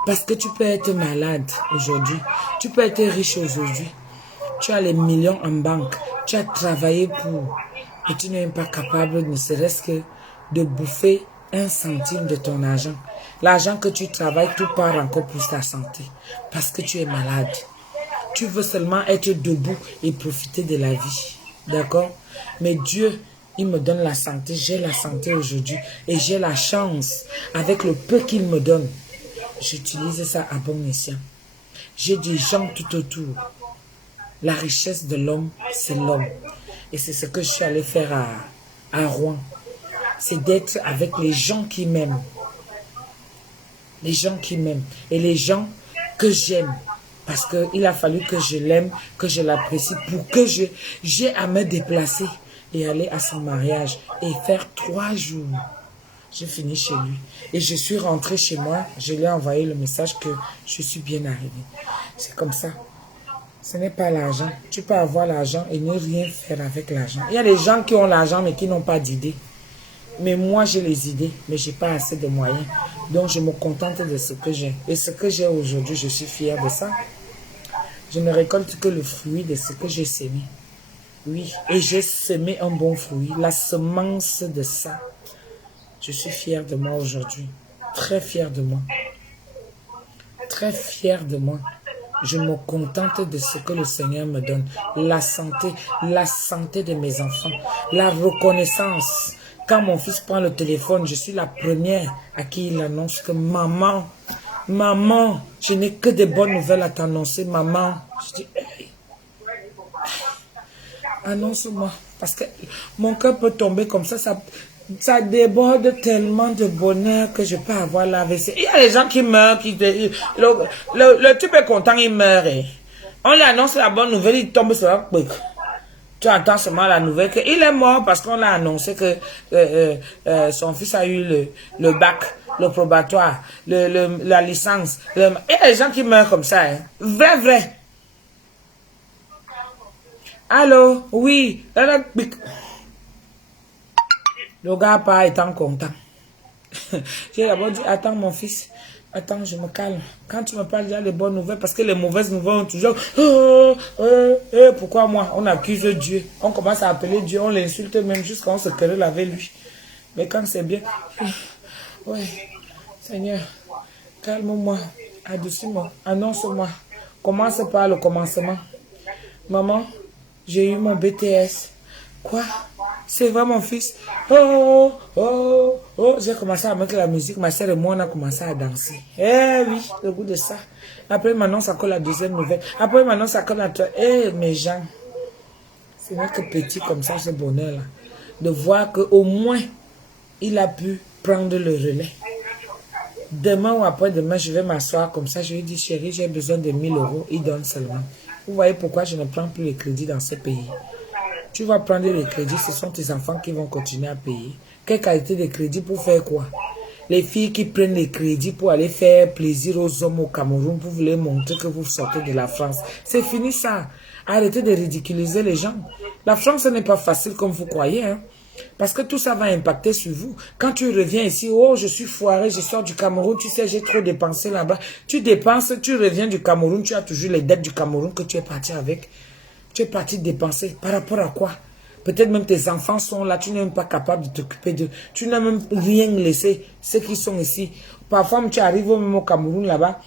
Parce que tu peux être malade aujourd'hui. Tu peux être riche aujourd'hui. Tu as les millions en banque. Tu as travaillé pour... Et tu n'es pas capable, ne serait-ce que de bouffer 1 centime de ton argent. L'argent que tu travailles, tout part encore pour ta santé. Parce que tu es malade. Tu veux seulement être debout et profiter de la vie. D'accord? Mais Dieu, il me donne la santé. J'ai la santé aujourd'hui. Et j'ai la chance, avec le peu qu'il me donne, j'utilise ça à bon escient. J'ai des gens tout autour. La richesse de l'homme, c'est l'homme. Et c'est ce que je suis allé faire à Rouen. C'est d'être avec les gens qui m'aiment. Les gens qui m'aiment. Et les gens que j'aime. Parce qu'il a fallu que je l'aime, que je l'apprécie pour que j'ai à me déplacer et aller à son mariage et faire 3 jours. Je finis chez lui. Et je suis rentrée chez moi. Je lui ai envoyé le message que je suis bien arrivée. C'est comme ça. Ce n'est pas l'argent. Tu peux avoir l'argent et ne rien faire avec l'argent. Il y a des gens qui ont l'argent mais qui n'ont pas d'idées. Mais moi, j'ai les idées, mais je n'ai pas assez de moyens. Donc, je me contente de ce que j'ai. Et ce que j'ai aujourd'hui, je suis fière de ça. Je ne récolte que le fruit de ce que j'ai semé. Oui, et j'ai semé un bon fruit. La semence de ça. Je suis fière de moi aujourd'hui. Très fière de moi. Très fière de moi. Je me contente de ce que le Seigneur me donne. La santé de mes enfants. La reconnaissance Quand mon fils prend le téléphone, je suis la première à qui il annonce que maman, maman, je n'ai que des bonnes nouvelles à t'annoncer, maman. Je dis, hey, annonce-moi. Parce que mon cœur peut tomber comme ça déborde tellement de bonheur que je peux avoir la l'AVC. Il y a des gens qui meurent, le type est content, il meurt. On lui annonce la bonne nouvelle, il tombe sur un truc. Tu entends seulement la nouvelle qu'il est mort parce qu'on a annoncé que son fils a eu le bac, le probatoire, la licence. Il y a des gens qui meurent comme ça. Hein. Vrai, vrai. Allô? Oui. Le gars pas étant content. J'ai d'abord dit, attends mon fils. Attends, je me calme. Quand tu me parles, il y a les bonnes nouvelles, parce que les mauvaises nouvelles ont toujours... pourquoi moi? On accuse Dieu. On commence à appeler Dieu, on l'insulte même jusqu'à on se querelle avec lui. Mais quand c'est bien... Ouais, Seigneur, calme-moi, adoucis-moi, annonce-moi. Commence par le commencement. Maman, j'ai eu mon BTS. Quoi? C'est vrai mon fils? Oh, oh, oh. J'ai commencé à mettre la musique. Ma soeur et moi, on a commencé à danser. Eh oui, le goût de ça. Après, maintenant, ça colle la deuxième nouvelle. Après, maintenant, ça colle la troisième. Eh, mes gens. Ce n'est que petit comme ça, ce bonheur-là. De voir qu'au moins, il a pu prendre le relais. Demain ou après-demain, je vais m'asseoir comme ça. Je lui dis, chérie, j'ai besoin de 1000 €. Il donne seulement. Vous voyez pourquoi je ne prends plus les crédits dans ce pays. Tu vas prendre les crédits, ce sont tes enfants qui vont continuer à payer. Quelle qualité de crédit pour faire quoi? Les filles qui prennent les crédits pour aller faire plaisir aux hommes au Cameroun, pour vous les montrer que vous sortez de la France. C'est fini ça. Arrêtez de ridiculiser les gens. La France n'est pas facile comme vous croyez. Hein? Parce que tout ça va impacter sur vous. Quand tu reviens ici, oh, je suis foiré, je sors du Cameroun, tu sais, j'ai trop dépensé là-bas. Tu dépenses, tu reviens du Cameroun, tu as toujours les dettes du Cameroun que tu es parti avec. Tu es parti dépenser. Par rapport à quoi? Peut-être même tes enfants sont là, tu n'es même pas capable de t'occuper d'eux. Tu n'as même rien laissé, ceux qui sont ici. Parfois, tu arrives même au Cameroun là-bas,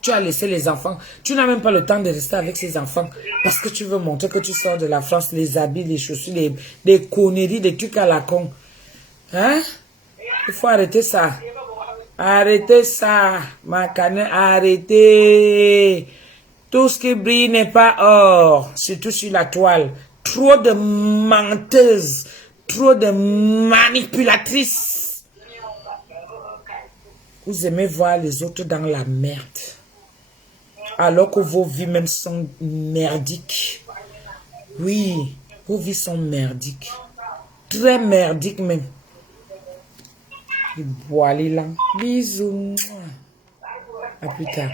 tu as laissé les enfants. Tu n'as même pas le temps de rester avec ces enfants. Parce que tu veux montrer que tu sors de la France, les habits, les chaussures, des conneries, des trucs à la con. Hein? Il faut arrêter ça. Arrêtez ça, ma canne, arrêtez. Tout ce qui brille n'est pas or, surtout sur la toile. Trop de menteuses, trop de manipulatrices. Vous aimez voir les autres dans la merde. Alors que vos vies même sont merdiques. Oui, vos vies sont merdiques. Très merdiques même. Voilà, bisous. À plus tard.